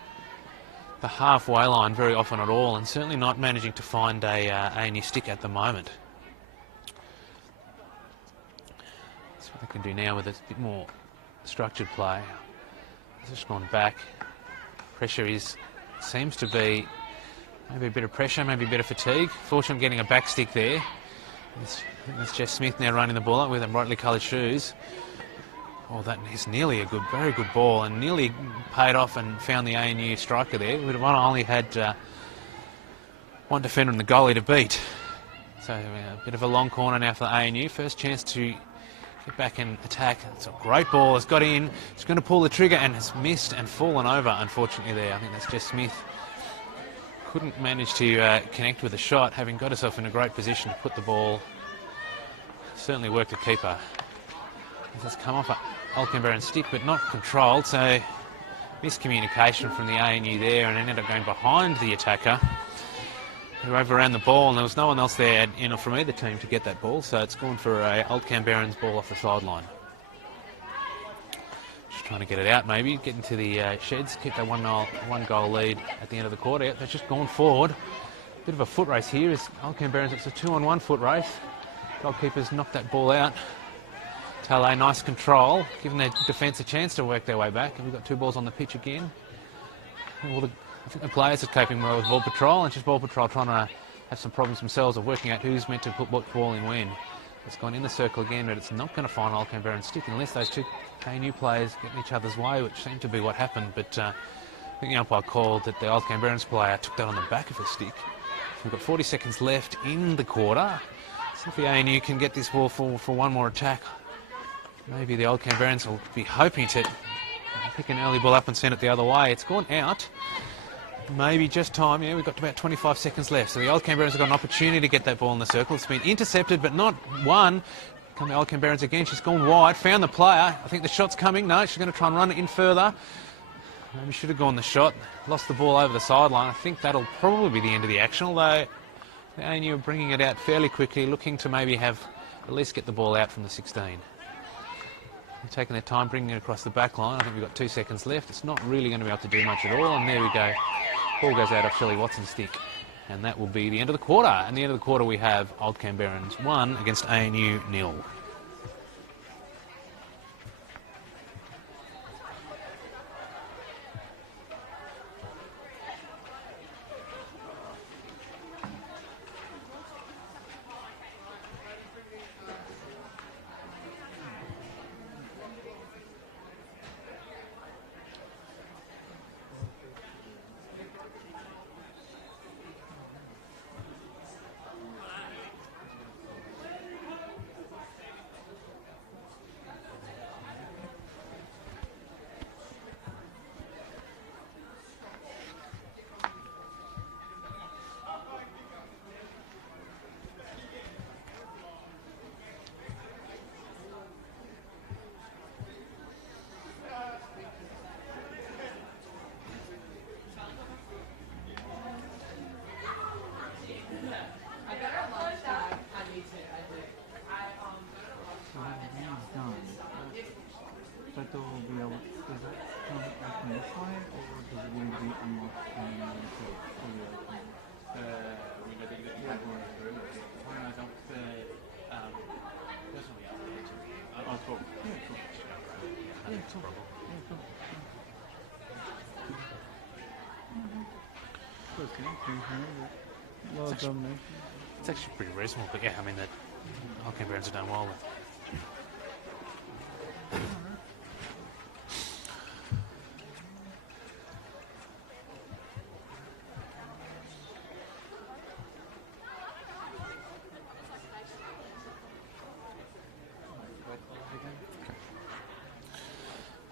the halfway line very often at all, and certainly not managing to find a ANU stick at the moment. They can do now with a bit more structured play. It's just gone back. Pressure seems to be maybe a bit of pressure, maybe a bit of fatigue. Fortunately, getting a back stick there. That's Jess Smith now running the ball up with them brightly coloured shoes. Oh, that is nearly a very good ball, and nearly paid off and found the ANU striker there. We'd have only had one defender and the goalie to beat. So a bit of a long corner now for the ANU. First chance to get back and attack. It's a great ball. It's got in. It's going to pull the trigger and has missed and fallen over, unfortunately, there. I think that's Jess Smith. Couldn't manage to connect with the shot, having got herself in a great position to put the ball. Certainly worked the keeper. This has come off an Old Canberran stick, but not controlled, so miscommunication from the ANU there, and ended up going behind the attacker, who overran the ball, and there was no one else there from either team to get that ball, so it's gone for a Old Canberrans ball off the sideline. Just trying to get it out, maybe get into the sheds, keep that one goal lead at the end of the quarter. They've just gone forward. Bit of a foot race here as Old Canberrans. It's a 2-on-1 foot race. Goalkeepers knocked that ball out. Tale, nice control, giving their defence a chance to work their way back. And we've got two balls on the pitch again. I think the players are coping well with ball patrol, and just ball patrol trying to have some problems themselves of working out who's meant to put what ball in when. It's gone in the circle again, but it's not going to find Old Canberran stick unless those two ANU players get in each other's way, which seemed to be what happened. But I think the umpire called that the Old Canberran's player took that on the back of his stick. So we've got 40 seconds left in the quarter. See if the ANU can get this ball for one more attack. Maybe the Old Canberrans will be hoping to pick an early ball up and send it the other way. It's gone out. Maybe just time. Yeah, we've got about 25 seconds left. So the Old Canberrans have got an opportunity to get that ball in the circle. It's been intercepted, but not won. Come the Old Canberrans again. She's gone wide. Found the player. I think the shot's coming. No, she's going to try and run it in further. Maybe should have gone the shot. Lost the ball over the sideline. I think that'll probably be the end of the action, although the ANU are bringing it out fairly quickly, looking to maybe have at least get the ball out from the 16. They're taking their time, bringing it across the back line. I think we've got 2 seconds left. It's not really going to be able to do much at all, and there we go. Ball goes out of Shelley Watson's stick, and that will be the end of the quarter. And the end of the quarter we have Old Canberrans 1 against ANU 0. But there will be a, does that come up on this line, or does it need to be unlocked and We got to get yeah. through. When I don't, personally, Oh, cool. Yeah, cool. Yeah, cool. Yeah, cool. It's actually pretty reasonable, but yeah, I mean, the Old Canberrans have done well.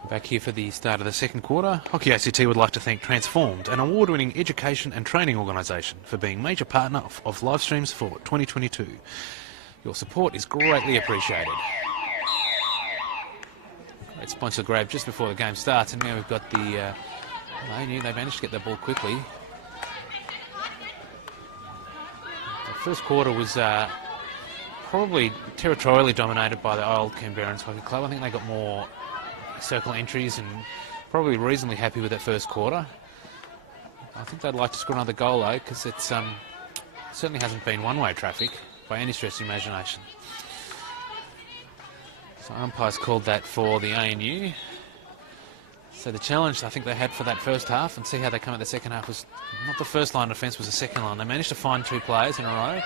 Back here for the start of the second quarter, Hockey ACT would like to thank Transformed, an award-winning education and training organisation, for being major partner of live streams for 2022. Your support is greatly appreciated. Great sponsor grab just before the game starts, and now we've got the ANU. They managed to get the ball quickly. The first quarter was probably territorially dominated by the Old Canberrans Hockey Club. I think they got more circle entries and probably reasonably happy with that first quarter. I think they'd like to score another goal though, because it's certainly hasn't been one-way traffic by any stretch of the imagination. So umpires called that for the ANU. So the challenge I think they had for that first half, and see how they come at the second half, was not the first line of defence, was the second line. They managed to find 2 players in a row.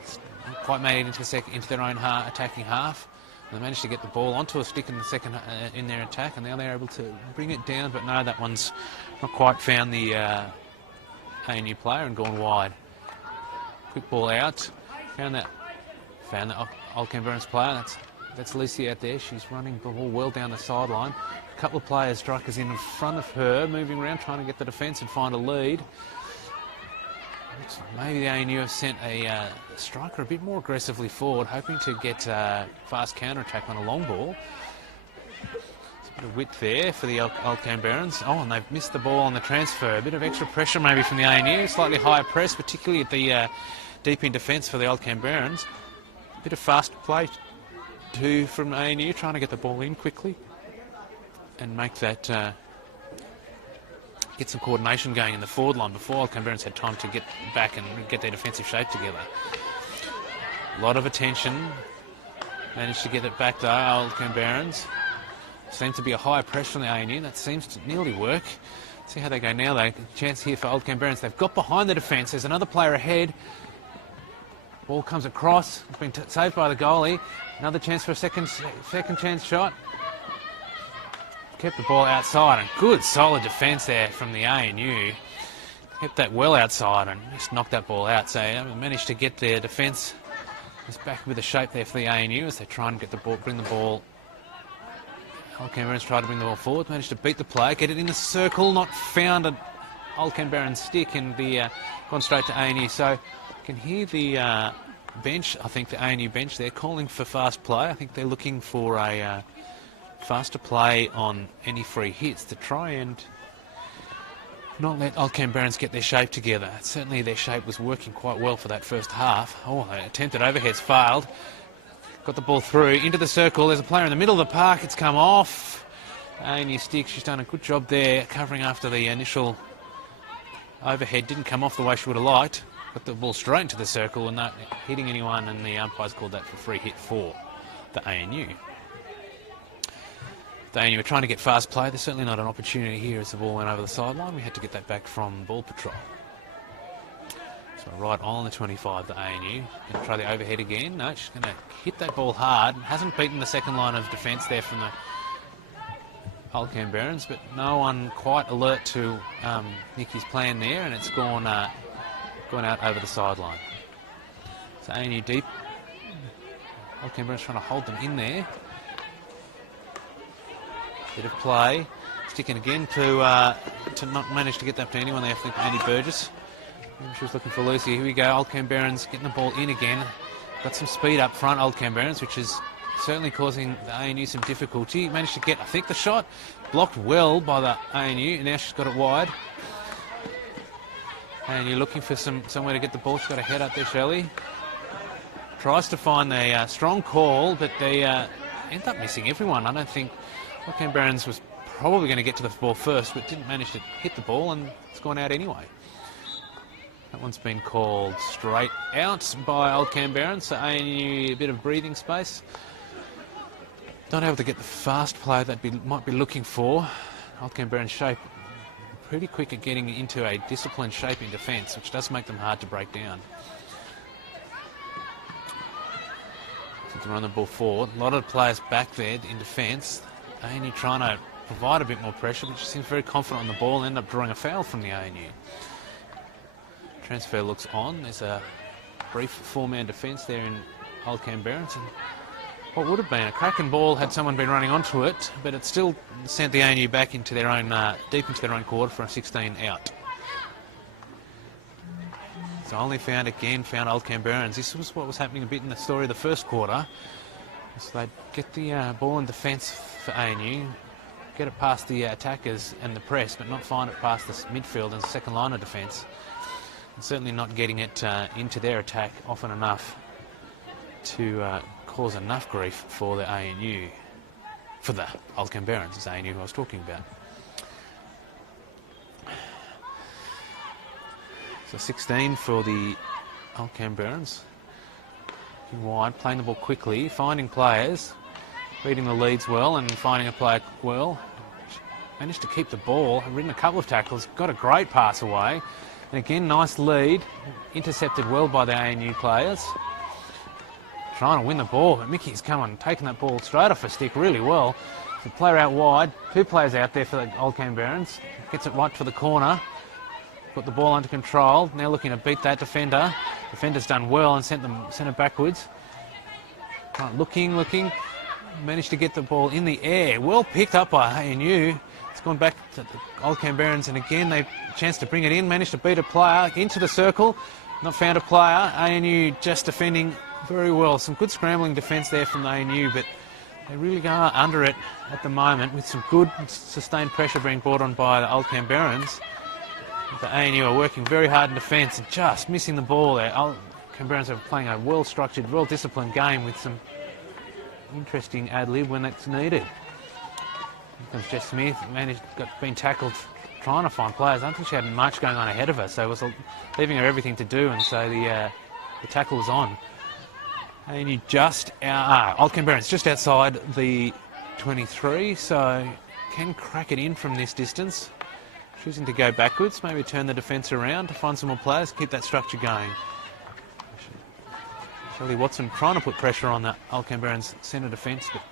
It's not quite made it into their own attacking half. They managed to get the ball onto a stick in the second in their attack, and now they're able to bring it down. But no, that one's not quite found the ANU player and gone wide. Quick ball out. Found the Old Canberrans player. That's Lucy out there. She's running the ball well down the sideline. A couple of players, strikers in front of her, moving around, trying to get the defence and find a lead. Maybe the ANU have sent a striker a bit more aggressively forward, hoping to get a fast counter-attack on a long ball. There's a bit of width there for the Old Canberrans. Oh, and they've missed the ball on the transfer. A bit of extra pressure maybe from the ANU, slightly higher press, particularly at the deep in defence for the Old Canberrans. A bit of fast play too from ANU, trying to get the ball in quickly and make that... get some coordination going in the forward line before Old Canberrans had time to get back and get their defensive shape together. A lot of attention. Managed to get it back though, Old Canberrans. Seems to be a higher pressure from the ANU. That seems to nearly work. See how they go now though. Chance here for Old Canberrans. They've got behind the defence. There's another player ahead. Ball comes across. It's been saved by the goalie. Another chance for a second chance shot. Kept the ball outside, and good solid defence there from the ANU. Kept that well outside and just knocked that ball out. So managed to get their defence back with the shape there for the ANU as they try and get the ball, bring the ball. Old Canberrans try to bring the ball forward, managed to beat the play, get it in the circle, not found an Old Canberran stick, and gone straight to ANU. So you can hear the bench, I think the ANU bench, they're calling for fast play. I think they're looking for a faster play on any free hits to try and not let Old Canberrans get their shape together. Certainly their shape was working quite well for that first half. Oh, the attempted overheads failed. Got the ball through into the circle. There's a player in the middle of the park. It's come off. ANU stick. She's done a good job there covering after the initial overhead. Didn't come off the way she would have liked. Got the ball straight into the circle and not hitting anyone, and the umpires called that for free hit for the ANU. The ANU were trying to get fast play. There's certainly not an opportunity here as the ball went over the sideline. We had to get that back from ball patrol. So right on the 25, the ANU. Going to try the overhead again. No, she's going to hit that ball hard. Hasn't beaten the second line of defence there from the Old Canberrans, but no one quite alert to Nikki's plan there, and it's gone out over the sideline. So ANU deep. Old Canberrans trying to hold them in there. Bit of play. Sticking again to not manage to get that to anyone there. I think Andy Burgess. Maybe she was looking for Lucy. Here we go. Old Canberrans getting the ball in again. Got some speed up front, Old Canberrans, which is certainly causing the ANU some difficulty. Managed to get, I think, the shot. Blocked well by the ANU. Now she's got it wide. And you're looking for somewhere to get the ball. She's got a head up there, Shelley. Tries to find a strong call, but they end up missing everyone. I don't think Old Canberrans was probably going to get to the ball first, but didn't manage to hit the ball, and it's gone out anyway. That one's been called straight out by Old Canberrans, so ANU a bit of breathing space. Not able to get the fast play that might be looking for. Old Canberrans shape pretty quick at getting into a disciplined shape in defence, which does make them hard to break down. To run the ball forward. A lot of players back there in defence. ANU trying to provide a bit more pressure, but she seems very confident on the ball and end up drawing a foul from the ANU. Transfer looks on. There's a brief four-man defence there in Old Canberrans. And what would have been a cracking ball had someone been running onto it, but it still sent the ANU back into their own, deep into their own quarter for a 16 out. So only found Old Canberrans. This was what was happening a bit in the story of the first quarter. So they'd get the ball in defence for ANU, get it past the attackers and the press, but not find it past the midfield and the second line of defence. And certainly not getting it into their attack often enough to cause enough grief for the ANU, for the Old Canberrans, it's ANU who I was talking about. So 16 for the Old Canberrans. Wide, playing the ball quickly, finding players, reading the leads well and finding a player well. Managed to keep the ball, ridden a couple of tackles, got a great pass away. And again, nice lead, intercepted well by the ANU players. Trying to win the ball, but Mickey's come on, taking that ball straight off her stick really well. The player out wide, two players out there for the Old Canberrans. Gets it right for the corner. Got the ball under control. Now looking to beat that defender. Defender's done well and sent it backwards. Right, looking. Managed to get the ball in the air. Well picked up by ANU. It's gone back to the Old Canberrans, and again they chance to bring it in. Managed to beat a player into the circle. Not found a player. ANU just defending very well. Some good scrambling defence there from the ANU, but they really are under it at the moment with some good sustained pressure being brought on by the Old Canberrans. The ANU are working very hard in defence and just missing the ball there. Old Canberrans are playing a well-structured, well-disciplined game with some interesting ad-lib when it's needed. Here comes Jess Smith, been tackled trying to find players. I don't think she had much going on ahead of her, so it was leaving her everything to do, and so the tackle was on. ANU just Old Canberrans just outside the 23, so can crack it in from this distance. Choosing to go backwards, maybe turn the defence around to find some more players, keep that structure going. Shelley Watson trying to put pressure on the Old Canberrans centre defence, but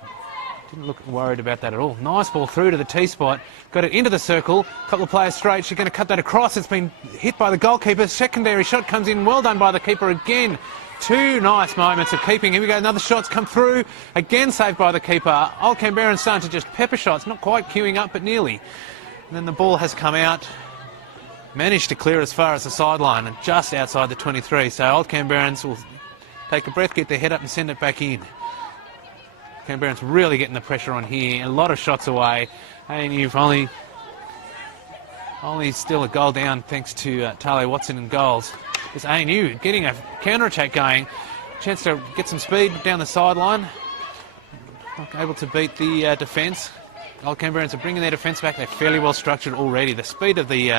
didn't look worried about that at all. Nice ball through to the T-spot. Got it into the circle. Couple of players straight. She's going to cut that across. It's been hit by the goalkeeper. Secondary shot comes in. Well done by the keeper again. Two nice moments of keeping. Here we go. Another shot's come through. Again saved by the keeper. Old Canberrans starting to just pepper shots. Not quite queuing up, but nearly. And then the ball has come out. Managed to clear as far as the sideline and just outside the 23. So Old Canberrans will take a breath, get their head up and send it back in. Canberrans really getting the pressure on here. A lot of shots away. And you've only still a goal down thanks to Talia Watson in goals. It's ANU getting a counter-attack going. Chance to get some speed down the sideline. Not able to beat the defence. Old Canberrans are bringing their defence back. They're fairly well structured already. The speed of the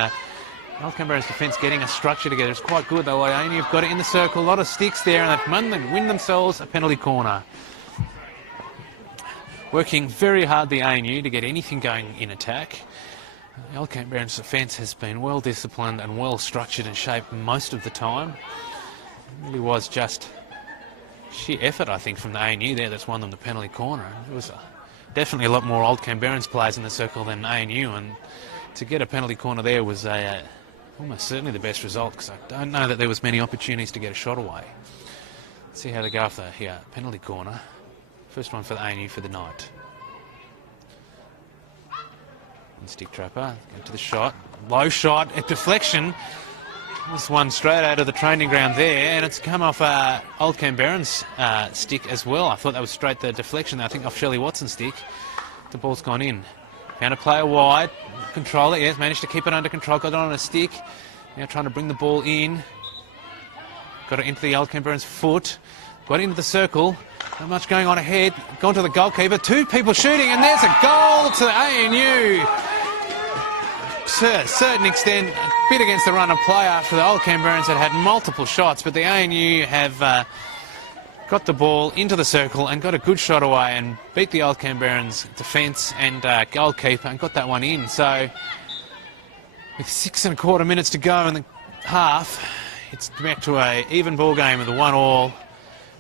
Old Canberrans defence getting a structure together is quite good. Though ANU have got it in the circle. A lot of sticks there, and they've win themselves a penalty corner. Working very hard, the ANU, to get anything going in attack. The Old Canberrans defence has been well disciplined and well structured and shaped most of the time. It really was just sheer effort, I think, from the ANU there that's won them the penalty corner. It was definitely a lot more Old Canberrans players in the circle than ANU, and to get a penalty corner there was almost certainly the best result, because I don't know that there was many opportunities to get a shot away. Let's see how they go after here. Penalty corner. First one for the ANU for the night. And stick trapper, go to the shot. Low shot, a deflection. This one straight out of the training ground there, and it's come off Old Canberran's stick as well. I thought that was straight the deflection, I think off Shelley Watson's stick. The ball's gone in. Found a player wide, control it, yes, managed to keep it under control, got it on a stick. Now trying to bring the ball in. Got it into the Old Canberran's foot. Got into the circle. Not much going on ahead. Gone to the goalkeeper. Two people shooting, and there's a goal to ANU. To a certain extent, a bit against the run of play after the Old Canberrans had multiple shots, but the ANU have got the ball into the circle and got a good shot away and beat the Old Canberrans defence and goalkeeper and got that one in. So with 6.25 minutes to go in the half, it's back to an even ball game with a 1-1.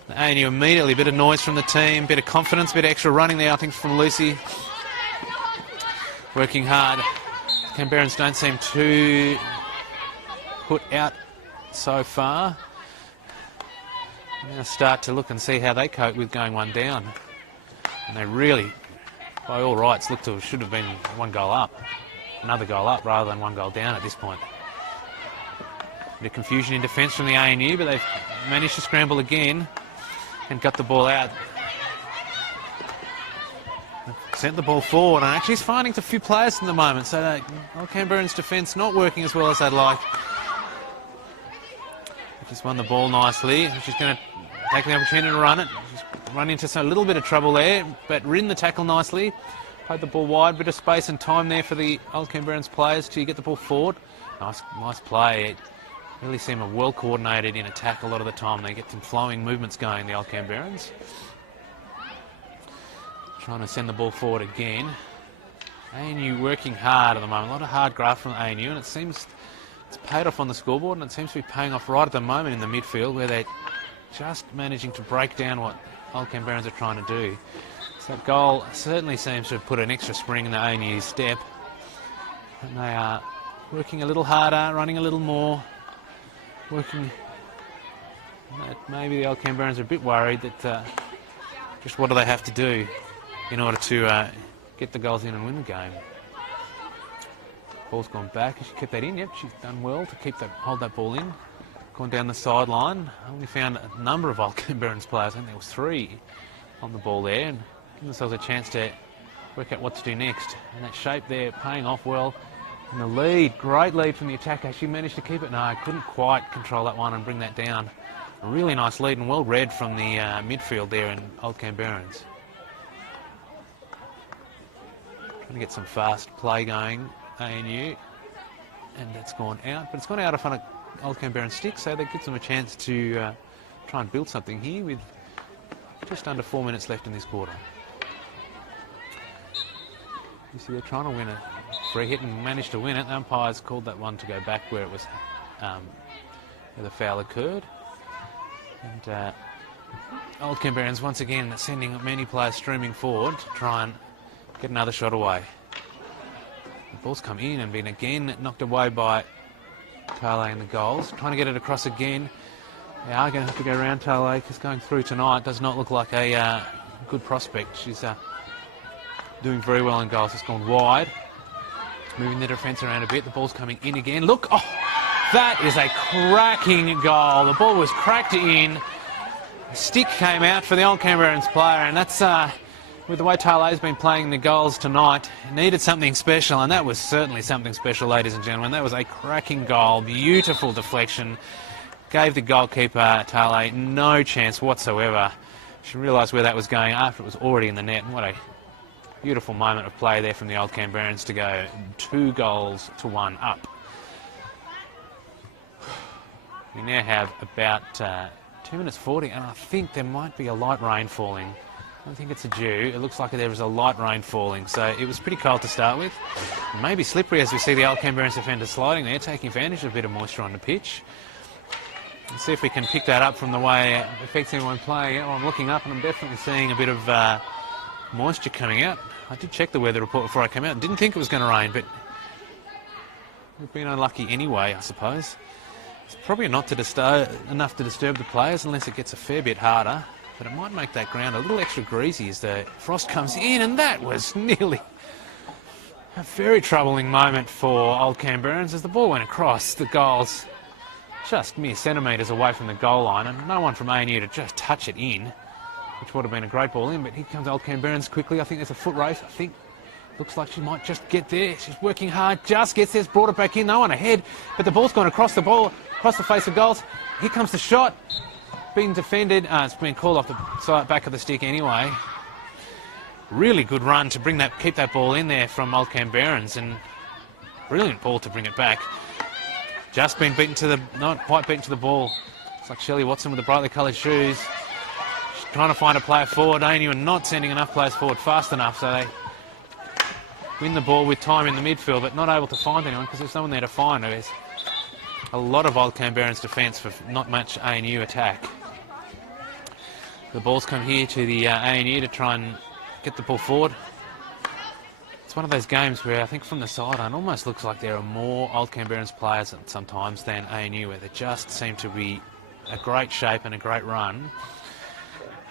The ANU immediately, a bit of noise from the team, bit of confidence, a bit of extra running there, I think, from Lucy. Working hard. Canberrans don't seem too put out so far. Now start to look and see how they cope with going one down. And they really, by all rights, should have been one goal up. Another goal up rather than one goal down at this point. Bit of confusion in defence from the ANU, but they've managed to scramble again and got the ball out. Sent the ball forward, and actually he's finding a few players in the moment, so that Old Canberran's defence not working as well as they'd like. Just won the ball nicely. She's going to take the opportunity to run it. She's run into a little bit of trouble there, but ridden the tackle nicely. Played the ball wide, bit of space and time there for the Old Canberrans players to get the ball forward. Nice play. It really seem well coordinated in attack a lot of the time. They get some flowing movements going, the Old Canberrans. Trying to send the ball forward again. ANU working hard at the moment. A lot of hard graft from ANU, and it seems it's paid off on the scoreboard, and it seems to be paying off right at the moment in the midfield, where they're just managing to break down what Old Canberrans are trying to do. So that goal certainly seems to have put an extra spring in the ANU's step. And they are working a little harder, running a little more, working. Maybe the Old Canberrans are a bit worried that just what do they have to do in order to get the goals in and win the game. Ball's gone back. She kept that in. Yep, she's done well to hold that ball in. Gone down the sideline. Only found a number of Old Canberrans players. I think there was 3 on the ball there, and giving themselves a chance to work out what to do next. And that shape there paying off well. And the lead, great lead from the attacker. She managed to keep it. No, couldn't quite control that one and bring that down. A really nice lead and well read from the midfield there in Old Canberrans. Trying to get some fast play going, ANU, and that's gone out. But it's gone out on a Old Canberran stick, so that gives them a chance to try and build something here with just under 4 minutes left in this quarter. You see they're trying to win a free hit and managed to win it. The umpires called that one to go back where it was where the foul occurred. And Old Canberrans once again sending many players streaming forward to try and get another shot away. The ball's come in and been again knocked away by Tale in the goals. Trying to get it across again. They are going to have to go around Tale because going through tonight does not look like a good prospect. She's doing very well in goals. It's gone wide. It's moving the defence around a bit. The ball's coming in again. Look, oh, that is a cracking goal. The ball was cracked in. The stick came out for the Old Canberrans player, and that's with the way Tale's been playing the goals tonight, needed something special, and that was certainly something special, ladies and gentlemen. That was a cracking goal, beautiful deflection, gave the goalkeeper, Tale, no chance whatsoever. She realised where that was going after it was already in the net, and what a beautiful moment of play there from the Old Canberrans to go 2-1 up. We now have about 2 minutes 40, and I think there might be a light rain falling. I don't think it's a dew. It looks like there was a light rain falling, so it was pretty cold to start with. Maybe slippery as we see the Old Canberrans defender sliding there, taking advantage of a bit of moisture on the pitch. Let's see if we can pick that up from the way it affects everyone playing. Oh, I'm looking up and I'm definitely seeing a bit of moisture coming out. I did check the weather report before I came out. Didn't think it was going to rain, but we've been unlucky anyway, I suppose. It's probably not enough to disturb the players unless it gets a fair bit harder. But it might make that ground a little extra greasy as the frost comes in, and that was nearly a very troubling moment for Old Canberrans as the ball went across the goals just mere centimetres away from the goal line, and no one from ANU to just touch it in, which would have been a great ball in. But here comes Old Canberrans quickly. I think there's a foot race. I think looks like she might just get there. She's working hard, just gets there, brought it back in. No one ahead, but the ball's gone across the face of goals. Here comes the shot. Being defended, it's been called off the back of the stick anyway. Really good run to keep that ball in there from Old Canberrans, and brilliant ball to bring it back. Just been not quite beaten to the ball. It's like Shelley Watson with the brightly coloured shoes. She's trying to find a player forward. ANU are not sending enough players forward fast enough, so they win the ball with time in the midfield, but not able to find anyone because there's no one there to find. There's a lot of Old Canberrans defence for not much ANU attack. The ball's come here to the ANU to try and get the ball forward. It's one of those games where I think from the sideline it almost looks like there are more Old Canberrans players sometimes than ANU, where they just seem to be a great shape and a great run.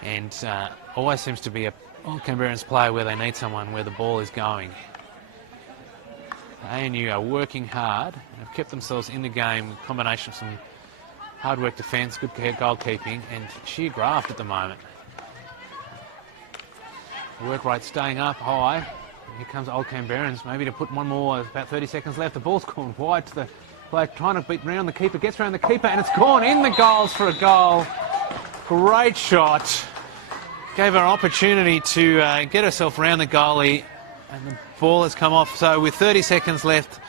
And always seems to be a Old Canberrans player where they need someone where the ball is going. ANU are working hard and have kept themselves in the game with a combination of some hard work defence, good goalkeeping and sheer graft at the moment. The work rate staying up high. And here comes Old Canberrans, maybe to put one more, about 30 seconds left. The ball's gone wide to the player trying to beat round the keeper, gets around the keeper and it's gone in the goals for a goal. Great shot. Gave her an opportunity to get herself round the goalie, and the ball has come off. So with 30 seconds left,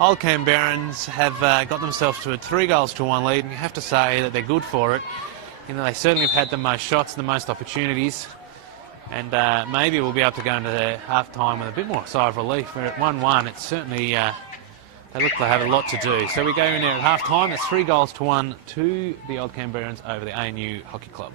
Old Canberrans have got themselves to a 3-1 lead, and you have to say that they're good for it. You know, they certainly have had the most shots and the most opportunities, and maybe we'll be able to go into the half-time with a bit more sigh of relief. We're at 1-1. It's certainly, they look to have a lot to do. So we go in there at half-time. It's 3-1 to the Old Canberrans over the ANU Hockey Club.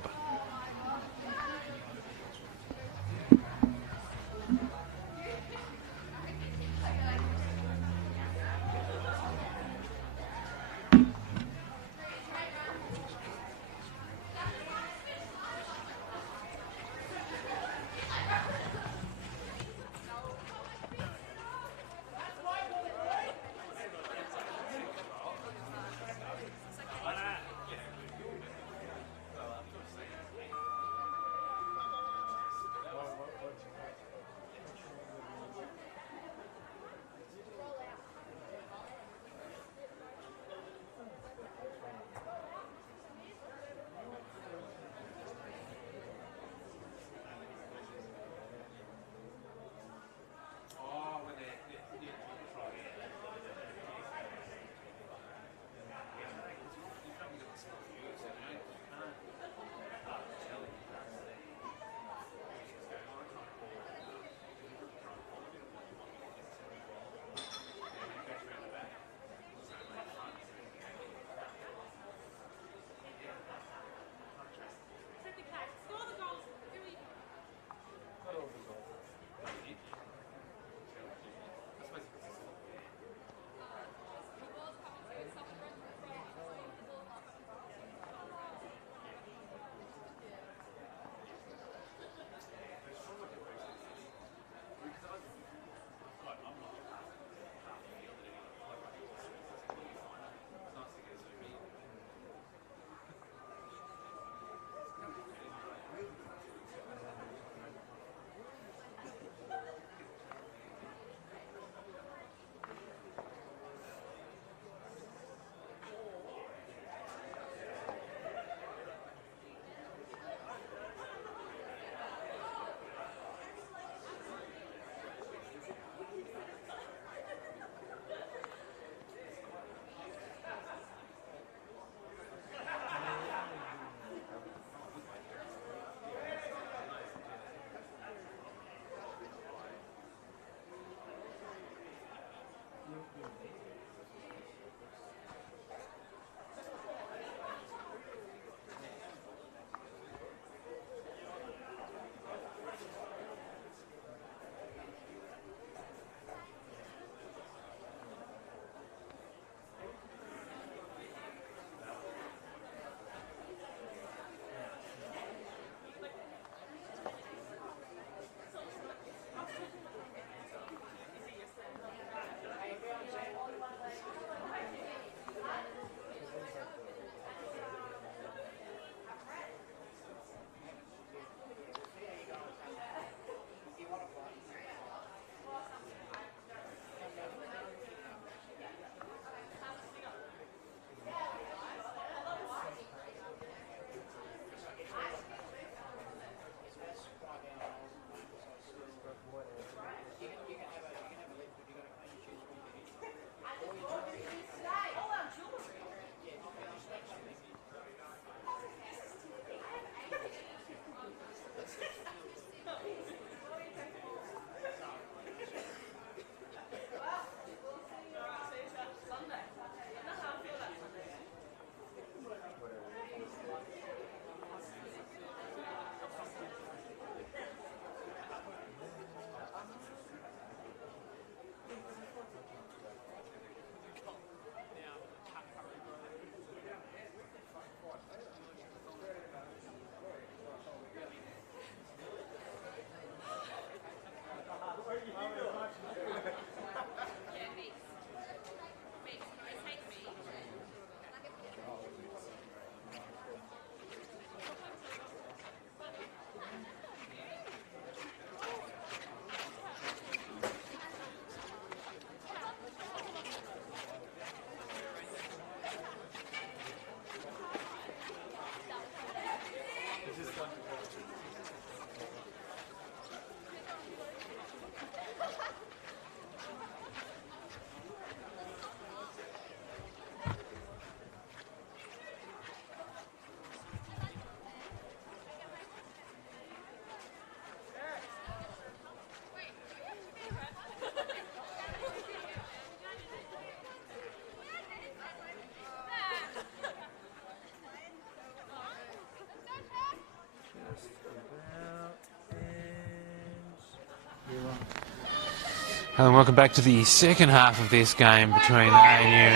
And welcome back to the second half of this game between ANU and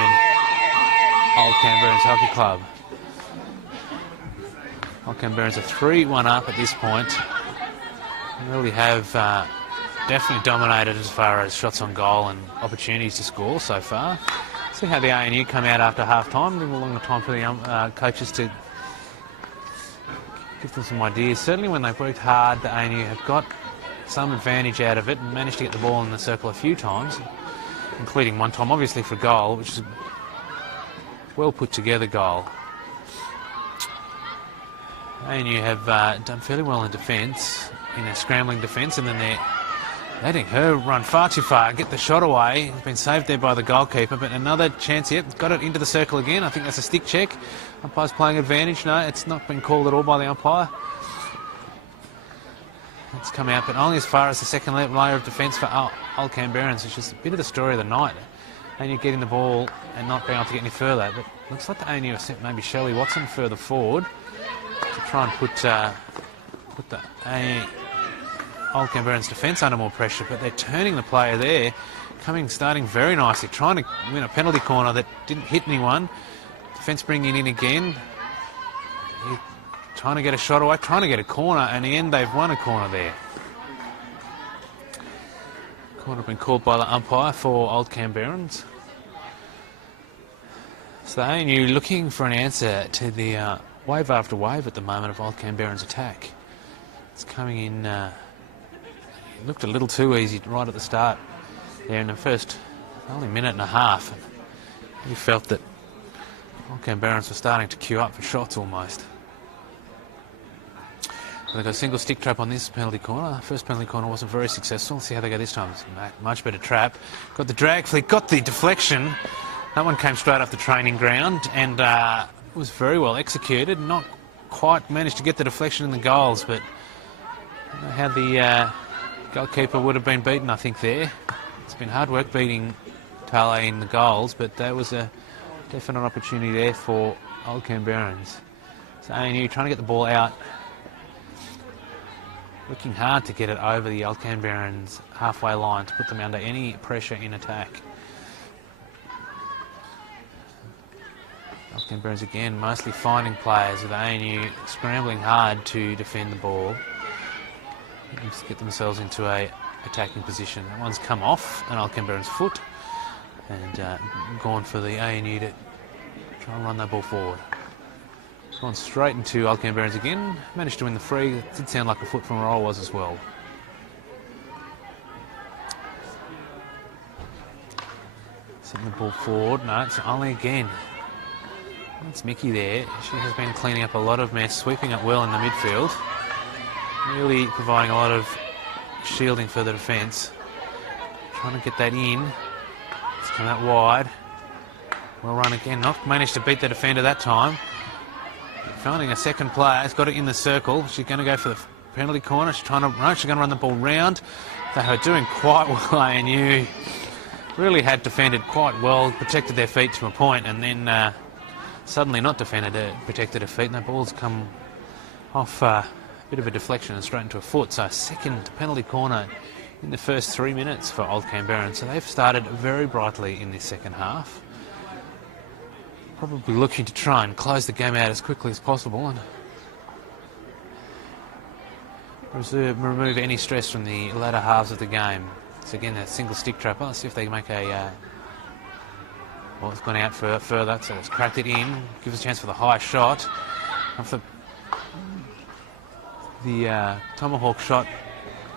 Old Canberrans Hockey Club. Old Canberrans are 3-1 up at this point. They really have definitely dominated as far as shots on goal and opportunities to score so far. See how the ANU come out after half-time. A little longer time for the coaches to give them some ideas. Certainly when they've worked hard, the ANU have got some advantage out of it and managed to get the ball in the circle a few times, including one time obviously for goal, which is a well put together goal. ANU have done fairly well in defence, in a scrambling defence, and then they're letting her run far too far, get the shot away. It's been saved there by the goalkeeper, but another chance here. Got it into the circle again. I think that's a stick check. Umpire's playing advantage. No, it's not been called at all by the umpire. It's come out, but only as far as the second layer of defence for Old Canberrans, which is a bit of the story of the night. ANU getting the ball and not being able to get any further. But looks like the ANU have sent maybe Shelley Watson further forward to try and put the Old Canberrans defence under more pressure. But they're turning the player there, starting very nicely, trying to win a penalty corner that didn't hit anyone. Defence bringing it in again. Trying to get a shot away, trying to get a corner, and in the end they've won a corner there. Corner been called by the umpire for Old Canberrans. So the ANU looking for an answer to the wave after wave at the moment of Old Canberrans' attack. It's coming in, it looked a little too easy right at the start there in the first only minute and a half. You felt that Old Canberrans were starting to queue up for shots almost. They've got a single stick trap on this penalty corner. First penalty corner wasn't very successful. Let's see how they go this time. It's a much better trap. Got the drag flick, got the deflection. That one came straight off the training ground and was very well executed. Not quite managed to get the deflection in the goals, but I don't know how the goalkeeper would have been beaten, I think, there. It's been hard work beating Tale in the goals, but there was a definite opportunity there for Old Canberrans. So ANU trying to get the ball out. Working hard to get it over the Old Canberrans halfway line to put them under any pressure in attack. Old Canberrans again mostly finding players with ANU scrambling hard to defend the ball. Get themselves into a attacking position. That one's come off an Old Canberrans foot and gone for the ANU to try and run that ball forward. Gone straight into Old Canberrans again. Managed to win the free. It did sound like a foot from where I was as well. Setting the ball forward. No, it's only again. That's Mickey there. She has been cleaning up a lot of mess, sweeping up well in the midfield. Really providing a lot of shielding for the defence. Trying to get that in. It's come out wide. Well run again. Not managed to beat the defender that time. Finding a second player, has got it in the circle. She's going to go for the penalty corner. She's trying to run. She's going to run the ball round. They are doing quite well. ANU really had defended quite well, protected their feet to a point, and then suddenly not defended it, protected their feet, and the ball's come off a bit of a deflection and straight into a foot. So second penalty corner in the first 3 minutes for Old Canberrans. So they've started very brightly in this second half. Probably looking to try and close the game out as quickly as possible and remove any stress from the latter halves of the game. So again, that single stick trap. Let's see if they make a... well, it's gone out further, so it's cracked it in. Gives a chance for the high shot. The tomahawk shot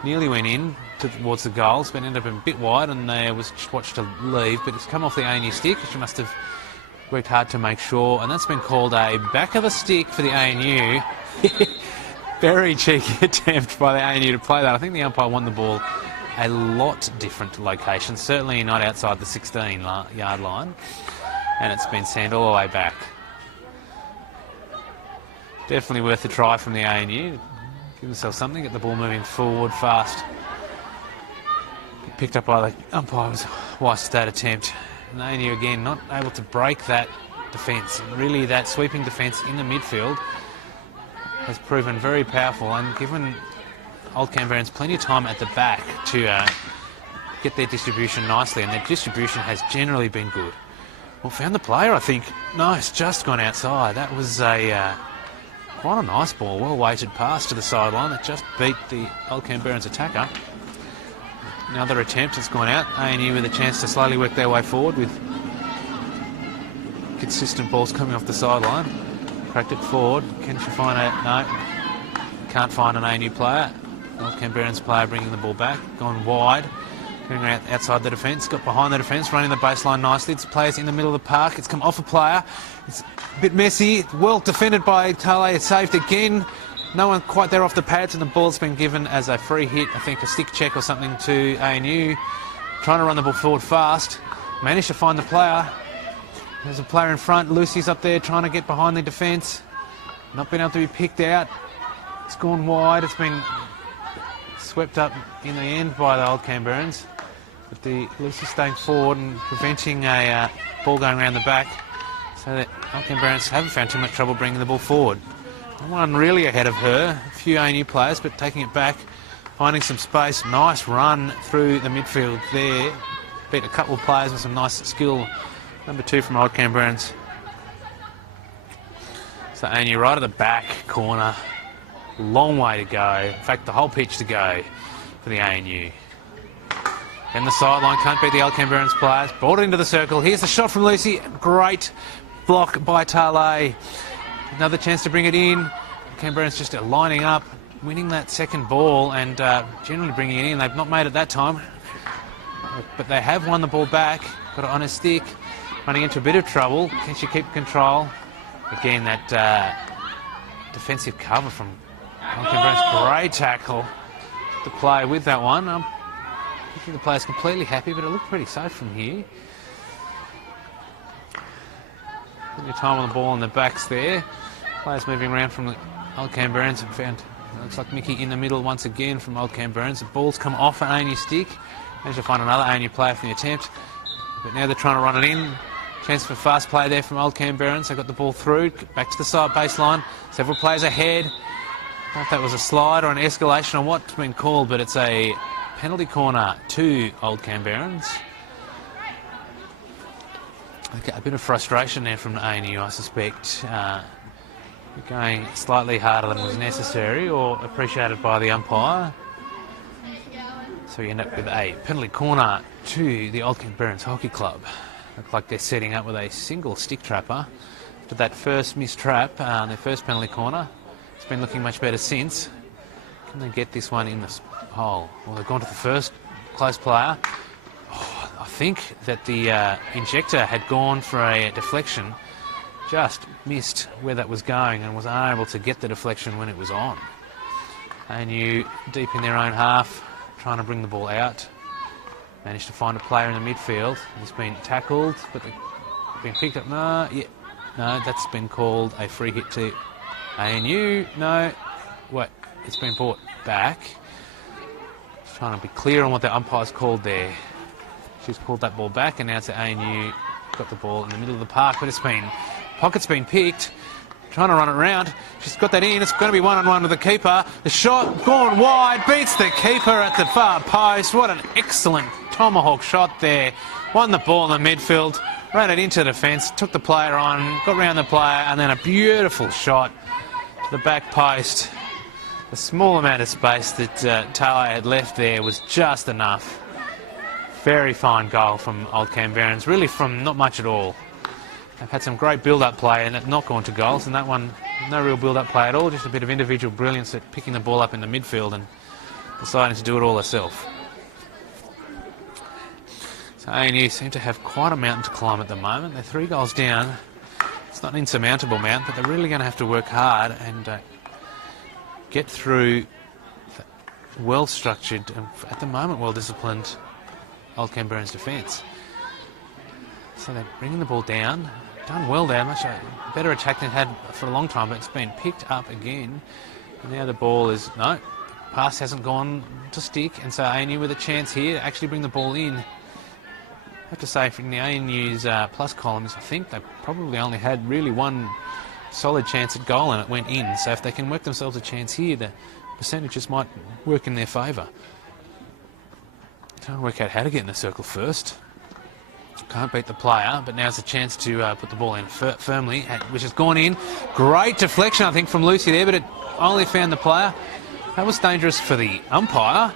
nearly went in towards the goals, but ended up a bit wide and they was watched to leave, but it's come off the ANU stick. She must have worked hard to make sure, and that's been called a back of the stick for the ANU. Very cheeky attempt by the ANU to play that. I think the umpire won the ball a lot different locations, certainly not outside the 16-yard line, and it's been sent all the way back. Definitely worth a try from the ANU. Give themselves something, get the ball moving forward fast. Picked up by the umpire's wise that attempt. And ANU again not able to break that defence. Really that sweeping defence in the midfield has proven very powerful and given Old Canberrans plenty of time at the back to get their distribution nicely, and their distribution has generally been good. Well, found the player, I think. No, it's just gone outside. That was a quite a nice ball, well-weighted pass to the sideline. It just beat the Old Canberrans attacker. Another attempt has gone out. A&U with a chance to slowly work their way forward with consistent balls coming off the sideline. Cracked it forward. Can she find it? No. Can't find an A&U player. Old Canberrans player bringing the ball back. Gone wide. Getting outside the defence. Got behind the defence. Running the baseline nicely. It's players in the middle of the park. It's come off a player. It's a bit messy. Well defended by Tale. It's saved again. No one quite there off the pads, and the ball's been given as a free hit. I think a stick check or something to A&U. Trying to run the ball forward fast. Managed to find the player. There's a player in front. Lucy's up there trying to get behind the defence. Not been able to be picked out. It's gone wide. It's been swept up in the end by the Old Canberrans. But the Lucy staying forward and preventing a ball going around the back. So that Old Canberrans haven't found too much trouble bringing the ball forward. No one really ahead of her. A few A&U players, but taking it back, finding some space. Nice run through the midfield there. Beat a couple of players with some nice skill. Number 2 from Old Canberrans. So A&U right at the back corner. Long way to go. In fact, the whole pitch to go for the A&U. And the sideline can't beat the Old Canberrans players. Brought it into the circle. Here's the shot from Lucy. Great block by Tale. Another chance to bring it in. Canberrans just lining up, winning that second ball and generally bringing it in. They've not made it that time, but they have won the ball back. Got it on a stick. Running into a bit of trouble. Can she keep control? Again, that defensive cover from Old Canberrans. Great tackle to play with that one. I think the player's completely happy, but it looked pretty safe from here. Plenty of time on the ball in the backs there. Players moving around from the Old Canberrans and found, looks like Mickey in the middle once again from Old Canberrans. The ball's come off an A&U stick. Managed to find another A&U player from the attempt. But now they're trying to run it in. Chance for fast play there from Old Canberrans. They got the ball through, back to the side baseline. Several players ahead. I don't know if that was a slide or an escalation or what's been called, but it's a penalty corner to Old Canberrans. A bit of frustration there from A&U, I suspect. Going slightly harder than was necessary or appreciated by the umpire. So you end up with a penalty corner to the Old Canberrans Hockey Club. Look like they're setting up with a single stick trapper. After that first missed trap, their first penalty corner, it's been looking much better since. Can they get this one in the hole? Well, they've gone to the first close player. I think that the injector had gone for a deflection, just missed where that was going and was unable to get the deflection when it was on. A&U deep in their own half, trying to bring the ball out. Managed to find a player in the midfield. He's been tackled, but they've been picked up. No, that's been called a free hit to A&U. No, wait, it's been brought back. Just trying to be clear on what the umpire's called there. She's called that ball back, and now it's A&U got the ball in the middle of the park, but pocket's been picked. Trying to run it around. She's got that in. It's going to be one-on-one with the keeper. The shot gone wide. Beats the keeper at the far post. What an excellent tomahawk shot there. Won the ball in the midfield. Ran it into the defence. Took the player on. Got round the player. And then a beautiful shot to the back post. The small amount of space that Taylor had left there was just enough. Very fine goal from Old Canberrans. Really from not much at all. They've had some great build-up play and not gone to goals, and that one, no real build-up play at all, just a bit of individual brilliance at picking the ball up in the midfield and deciding to do it all herself. So A&U seem to have quite a mountain to climb at the moment. They're 3 goals down. It's not an insurmountable mount, but they're really going to have to work hard and get through well-structured and, at the moment, well-disciplined Old Canberrans defence. So they're bringing the ball down. Done well there, much better attack than had for a long time, but it's been picked up again. And now the ball is, no, the pass hasn't gone to stick, and so A&U with a chance here to actually bring the ball in. I have to say, from the A&U's plus columns, I think they probably only had really one solid chance at goal and it went in. So if they can work themselves a chance here, the percentages might work in their favour. Trying to work out how to get in the circle first. Can't beat the player, but now's a chance to put the ball in firmly, which has gone in. Great deflection, I think, from Lucy there, but it only found the player. That was dangerous for the umpire,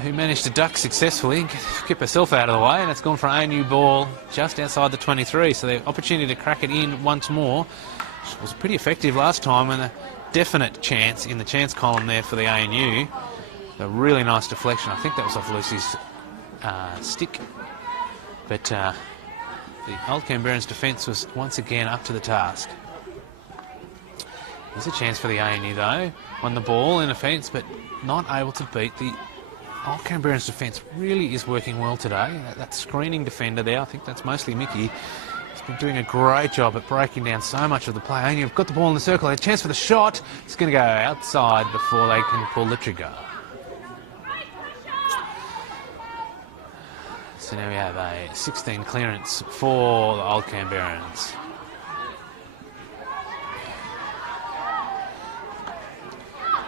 who managed to duck successfully and keep herself out of the way, and it's gone for an ANU ball just outside the 23, so the opportunity to crack it in once more was pretty effective last time, and a definite chance in the chance column there for the ANU. A really nice deflection. I think that was off Lucy's stick. But the Old Canberrans' defence was once again up to the task. There's a chance for the ANU though. Won the ball in offence, but not able to beat the Old Canberrans' defence. Really is working well today. That screening defender there, I think that's mostly Mickey. He's been doing a great job at breaking down so much of the play. ANU have got the ball in the circle. A chance for the shot. It's going to go outside before they can pull the trigger. So now we have a 16 clearance for the Old Canberrans.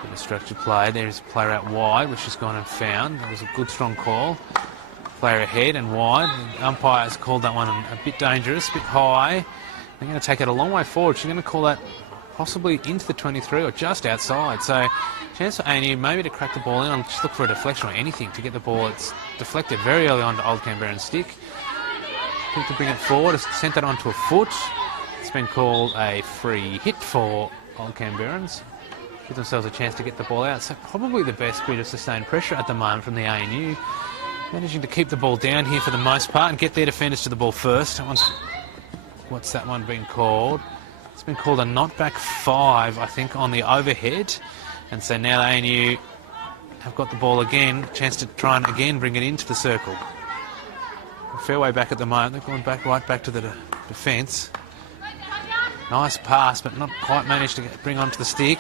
Bit of structured play. There's a player out wide, which has gone and found. That was a good, strong call. Player ahead and wide. The umpire has called that one a bit dangerous, a bit high. They're going to take it a long way forward. She's going to call that possibly into the 23 or just outside. So chance for ANU maybe to crack the ball in. I'll just look for a deflection or anything to get the ball. It's deflected very early on to Old Canberran stick. Think to bring it forward. It's sent that onto a foot. It's been called a free hit for Old Canberrans. Give themselves a chance to get the ball out. So probably the best bit of sustained pressure at the moment from the ANU. Managing to keep the ball down here for the most part and get their defenders to the ball first. What's that one been called? It's been called a knockback 5, I think, on the overhead. And so now the ANU have got the ball again, chance to try and again bring it into the circle. A fair way back at the moment. They've gone back right back to the defence. Nice pass, but not quite managed to bring onto the stick.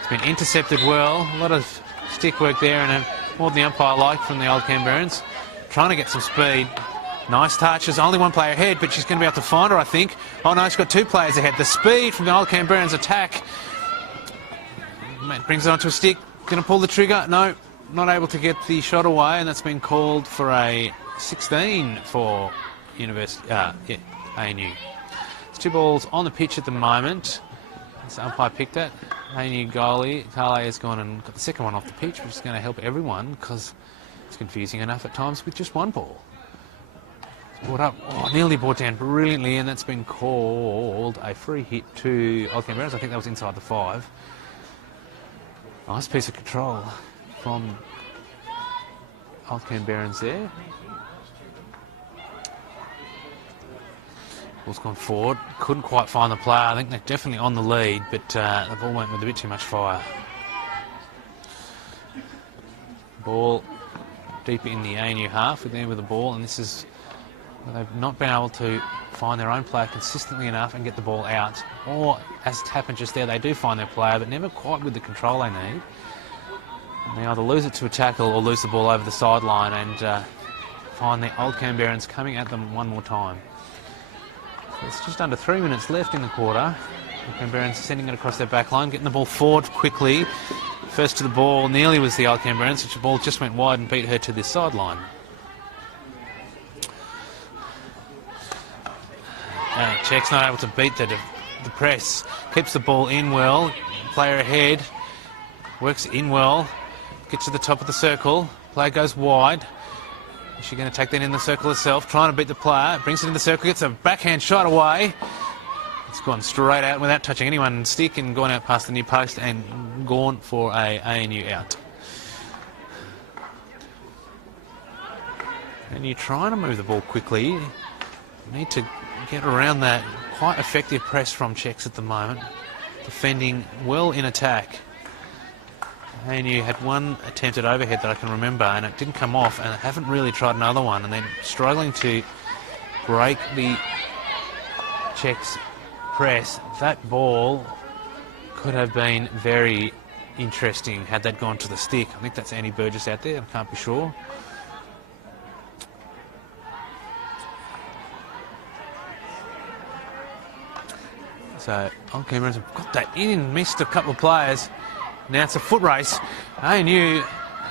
It's been intercepted well. A lot of stick work there, and more than the umpire liked from the Old Canberrans. Trying to get some speed. Nice touch. There's only one player ahead, but she's going to be able to find her, I think. Oh no, she's got two players ahead. The speed from the Old Canberrans' attack. Brings it onto a stick. Going to pull the trigger. No, not able to get the shot away, and that's been called for a 16 for ANU. There's two balls on the pitch at the moment. The umpire picked it. ANU goalie, Carle, has gone and got the second one off the pitch, which is going to help everyone because it's confusing enough at times with just one ball. Brought up, nearly brought down brilliantly, and that's been called a free hit to Old Canberrans. I think that was inside the 5. Nice piece of control from Old Canberrans there. Ball's gone forward. Couldn't quite find the player. I think they're definitely on the lead, but the ball went with a bit too much fire. Ball deep in the ANU half with them with the ball, and this is where they've not been able to find their own player consistently enough and get the ball out. Or, as it's happened just there, they do find their player, but never quite with the control they need. And they either lose it to a tackle or lose the ball over the sideline and find the Old Canberrans coming at them one more time. So it's just under 3 minutes left in the quarter. The Canberrans sending it across their back line, getting the ball forward quickly. First to the ball nearly was the Old Canberrans, which the ball just went wide and beat her to the sideline. Check's not able to beat the press. Keeps the ball in well. Player ahead. Works in well. Gets to the top of the circle. Player goes wide. Is she going to take that in the circle herself? Trying to beat the player. Brings it in the circle. Gets a backhand shot away. It's gone straight out without touching anyone's stick and gone out past the near post and gone for a ANU out. And you're trying to move the ball quickly. You need to get around that quite effective press from Czechs at the moment. Defending well in attack. ANU had one attempt at overhead that I can remember and it didn't come off, and I haven't really tried another one, and then struggling to break the Czechs' press. That ball could have been very interesting had that gone to the stick. I think that's Annie Burgess out there, I can't be sure. So Old Canberrans have got that in, missed a couple of players. Now it's a foot race. ANU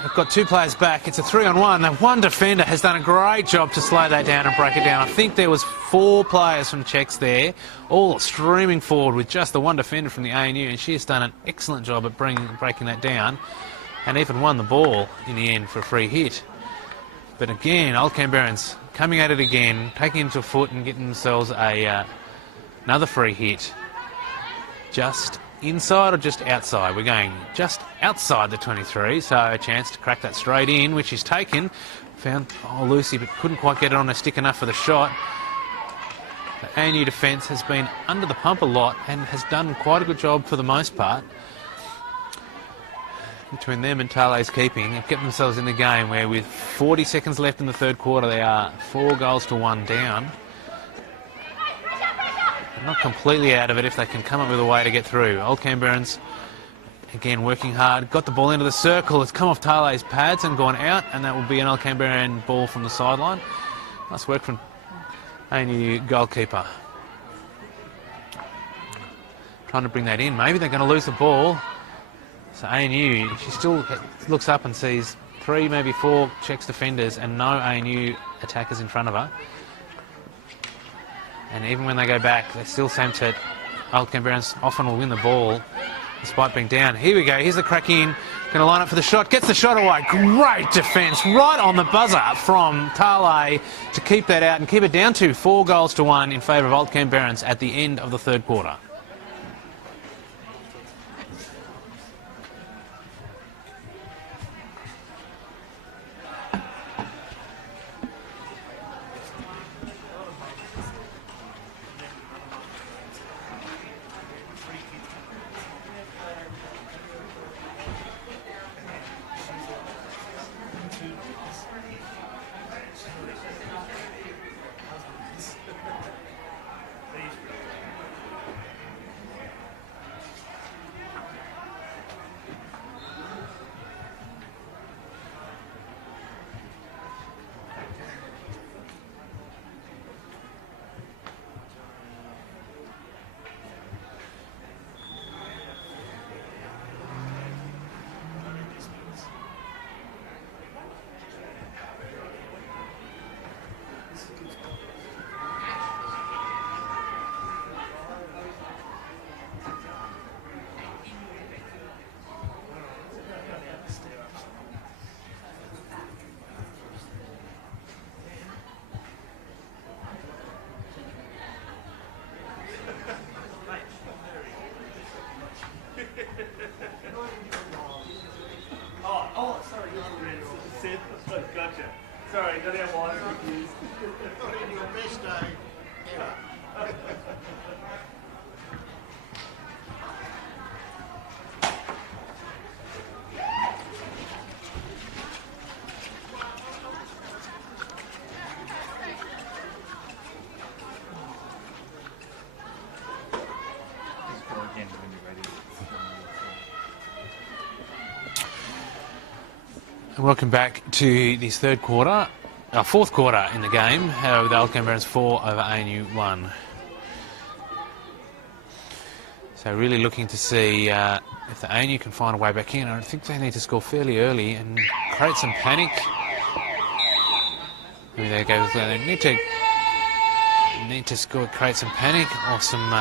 They've got two players back. It's a 3-on-1. That one defender has done a great job to slow that down and break it down. I think there was 4 players from Czechs there, all streaming forward with just the one defender from the ANU, and she has done an excellent job at breaking that down, and even won the ball in the end for a free hit. But again, Old Canberrans coming at it again, taking it to a foot and getting themselves another free hit. Just inside or just outside? We're going just outside the 23, so a chance to crack that straight in, which is taken. Found Lucy, but couldn't quite get it on a stick enough for the shot. The ANU defence has been under the pump a lot and has done quite a good job for the most part. Between them and Tale's keeping, they've kept themselves in the game where with 40 seconds left in the third quarter, they are 4-1 down. Not completely out of it if they can come up with a way to get through. Old Canberrans, again, working hard. Got the ball into the circle. It's come off Tale's pads and gone out, and that will be an Old Canberran ball from the sideline. Nice work from ANU goalkeeper. Trying to bring that in. Maybe they're going to lose the ball. So ANU, she still looks up and sees 3, maybe 4 Czechs defenders and no ANU attackers in front of her. And even when they go back, they still seem to... Old Canberrans often will win the ball despite being down. Here we go. Here's the crack in. Going to line up for the shot. Gets the shot away. Great defence. Right on the buzzer from Tale to keep that out and keep it down to 4-1 in favour of Old Canberrans at the end of the third quarter. Gotcha. Sorry, don't have water confused. Not in your best day ever. Just go again when you're ready. Welcome back to this third quarter, fourth quarter in the game, with Old Canberrans 4 over ANU 1. So really looking to see if the ANU can find a way back in. I think they need to score fairly early and create some panic. Maybe they go with they need to score, create some panic or some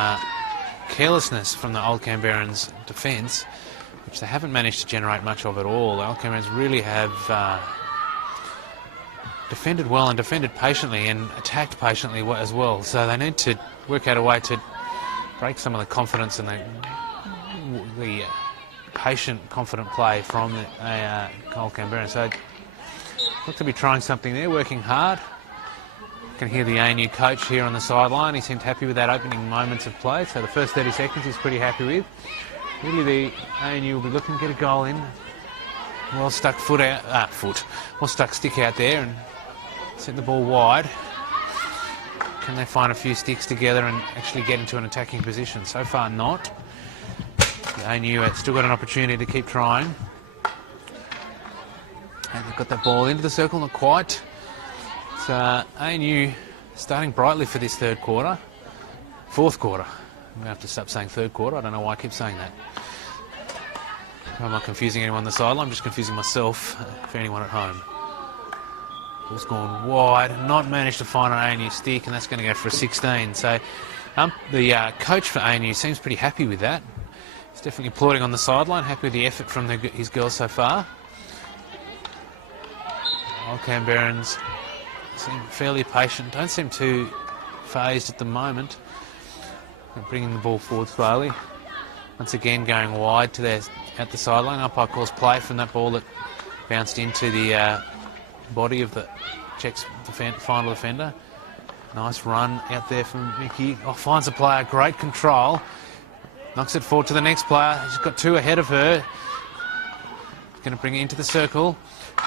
carelessness from the Old Canberrans defence, which they haven't managed to generate much of at all. The Old Canberrans really have defended well and defended patiently and attacked patiently as well. So they need to work out a way to break some of the confidence and the patient, confident play from the Old Canberrans. So look to be trying something there, working hard. You can hear the ANU coach here on the sideline. He seemed happy with that opening moments of play. So the first 30 seconds he's pretty happy with. Really, the ANU will be looking to get a goal in. Well stuck well stuck stick out there and set the ball wide. Can they find a few sticks together and actually get into an attacking position? So far, not. The ANU have still got an opportunity to keep trying. And they've got that ball into the circle, not quite. So ANU starting brightly for this third quarter. Fourth quarter. I'm going to have to stop saying third quarter. I don't know why I keep saying that. I'm not confusing anyone on the sideline, I'm just confusing myself for anyone at home. Ball's gone wide, not managed to find an ANU stick, and that's going to go for a 16. So the coach for ANU seems pretty happy with that. He's definitely applauding on the sideline, happy with the effort from his girls so far. Old Canberrans seem fairly patient, don't seem too phased at the moment. They're bringing the ball forward slowly. Once again going wide to their at the sideline. Umpire calls play from that ball that bounced into the body of the Czechs final defender. Nice run out there from Mickey. Oh, finds a player, great control. Knocks it forward to the next player. She's got two ahead of her. Going to bring it into the circle.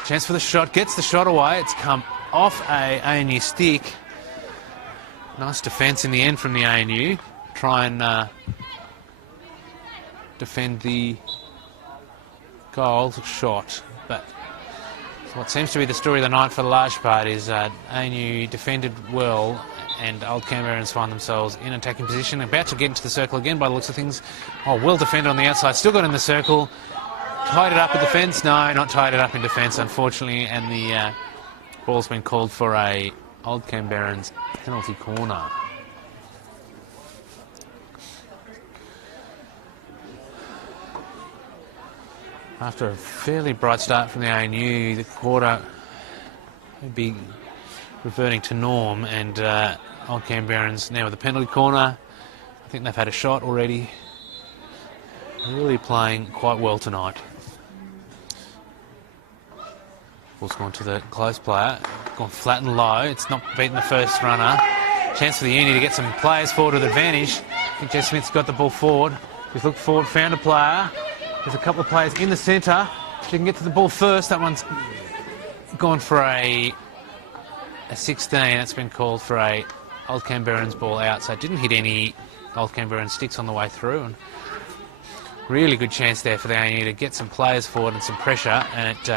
Chance for the shot. Gets the shot away. It's come off a ANU stick. Nice defence in the end from the ANU. Try and defend the goal shot. But what seems to be the story of the night for the large part is ANU defended well, and Old Canberrans find themselves in attacking position, about to get into the circle again by the looks of things. Oh, well defended on the outside, still got in the circle. Tied it up in defence? No, not tied it up in defence, unfortunately, and the ball's been called for a Old Canberrans penalty corner. After a fairly bright start from the ANU, the quarter may be reverting to norm, and Old Canberrans now with a penalty corner. I think they've had a shot already. Really playing quite well tonight. Ball's gone to the close player, gone flat and low. It's not beaten the first runner. Chance for the Uni to get some players forward with advantage. I think Jess Smith's got the ball forward. He's looked forward, found a player. There's a couple of players in the centre. She can get to the ball first. That one's gone for a 16. That's been called for a Old Canberrans ball out. So it didn't hit any Old Canberrans sticks on the way through. And really good chance there for the ANU to get some players forward and some pressure. And it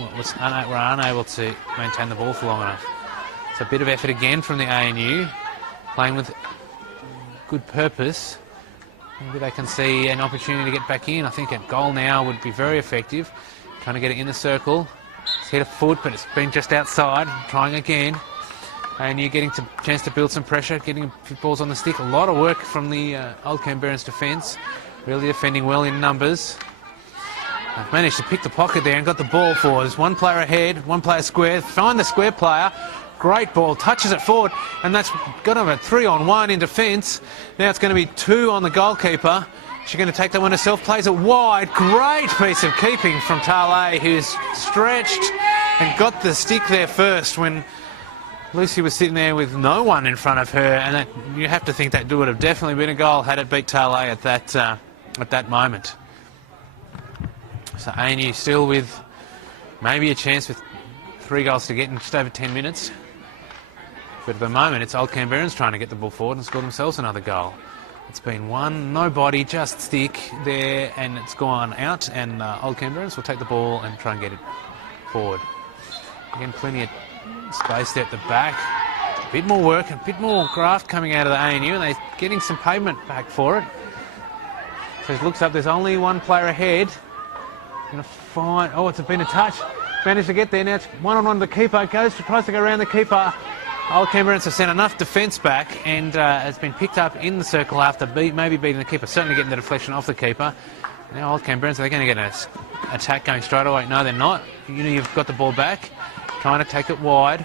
were unable to maintain the ball for long enough. It's a bit of effort again from the ANU. Playing with good purpose. Maybe they can see an opportunity to get back in. I think a goal now would be very effective. Trying to get it in the circle. It's hit a foot, but it's been just outside. Trying again. And you're getting a chance to build some pressure, getting a few balls on the stick. A lot of work from the Old Canberrans defence. Really defending well in numbers. They've managed to pick the pocket there and got the ball forward. There's one player ahead, one player square. Find the square player. Great ball, touches it forward, and that's got him a 3-on-1 in defence. Now it's going to be 2 on the goalkeeper. She's going to take that one herself, plays it wide. Great piece of keeping from Tale, who's stretched and got the stick there first when Lucy was sitting there with no one in front of her, and that, you have to think that would have definitely been a goal had it beat Tale at that moment. So ANU still with maybe a chance with 3 goals to get in just over 10 minutes. But at the moment, it's Old Canberrans trying to get the ball forward and score themselves another goal. It's been one, no body, just stick there, and it's gone out, and Old Canberrans will take the ball and try and get it forward. Again, plenty of space there at the back. A bit more work, a bit more graft coming out of the ANU, and they're getting some pavement back for it. So he looks up, there's only one player ahead. Going to find, oh, it's been a touch. Managed to get there, now it's one-on-one with the keeper, tries to go around the keeper. Old Canberrans have sent enough defence back and has been picked up in the circle after maybe beating the keeper, certainly getting the deflection off the keeper. Now Old Canberrans, are they going to get an attack going straight away? No, they're not. You've got the ball back, trying to take it wide.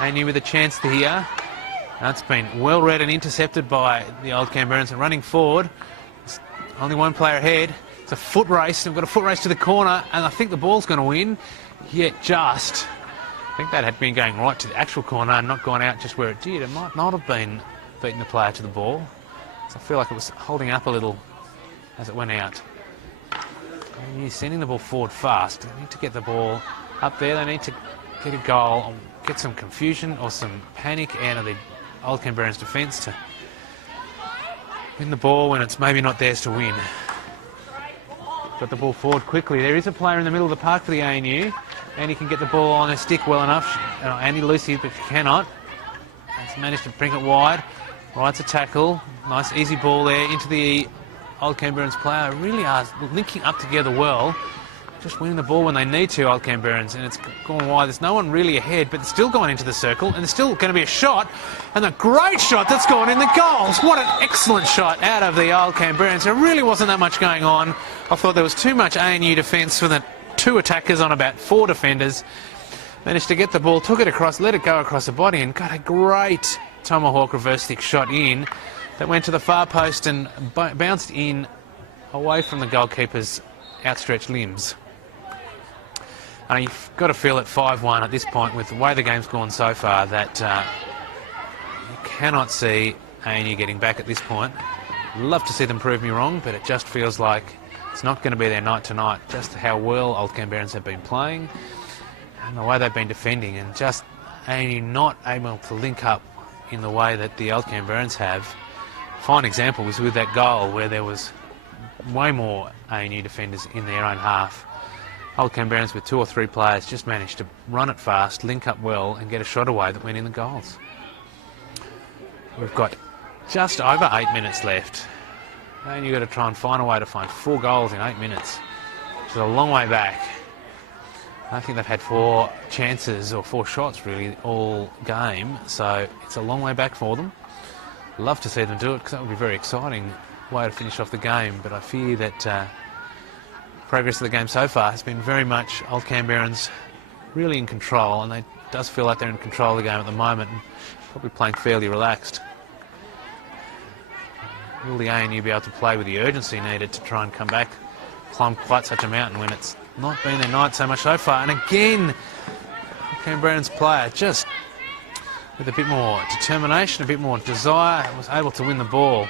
ANU with a chance here. That's been well read and intercepted by the Old Canberrans and running forward. There's only one player ahead. It's a foot race. We've got a foot race to the corner, and I think the ball's going to win. Yet just. I think that had been going right to the actual corner and not gone out just where it did. It might not have been beating the player to the ball. So I feel like it was holding up a little as it went out. And you're sending the ball forward fast. They need to get the ball up there. They need to get a goal, or get some confusion or some panic out of the Old Canberrans defence to win the ball when it's maybe not theirs to win. Got the ball forward quickly. There is a player in the middle of the park for the ANU. And he can get the ball on her stick well enough. Andy Lucy, but she cannot. Has managed to bring it wide. Rides a tackle. Nice easy ball there into the Old Canberrans player really are linking up together well. Just winning the ball when they need to, Old Canberrans, and it's gone wide. There's no one really ahead, but it's still going into the circle, and there's still going to be a shot, and a great shot that's gone in the goals. What an excellent shot out of the Old Canberrans. There really wasn't that much going on. I thought there was too much ANU defence for the 2 attackers on about 4 defenders. Managed to get the ball, took it across, let it go across the body, and got a great tomahawk reverse stick shot in that went to the far post and bounced in away from the goalkeeper's outstretched limbs. And you've got to feel at 5-1 at this point, with the way the game's gone so far, that you cannot see ANU getting back at this point. Love to see them prove me wrong, but it just feels like it's not going to be their night tonight. Just how well Old Canberrans have been playing and the way they've been defending, and just ANU not able to link up in the way that the Old Canberrans have. Fine example was with that goal where there was way more ANU defenders in their own half. Old Canberrans with 2 or 3 players just managed to run it fast, link up well, and get a shot away that went in the goals. We've got just over 8 minutes left, and you've got to try and find a way to find 4 goals in 8 minutes, which is a long way back. I think they've had 4 chances, or 4 shots really, all game, so it's a long way back for them. Love to see them do it, because that would be a very exciting way to finish off the game, but I fear that progress of the game so far has been very much Old Canberrans really in control, and it does feel like they're in control of the game at the moment, and probably playing fairly relaxed. Will the ANU be able to play with the urgency needed to try and come back, climb quite such a mountain when it's not been their night so much so far? And again, Canberrans player just with a bit more determination, a bit more desire, was able to win the ball.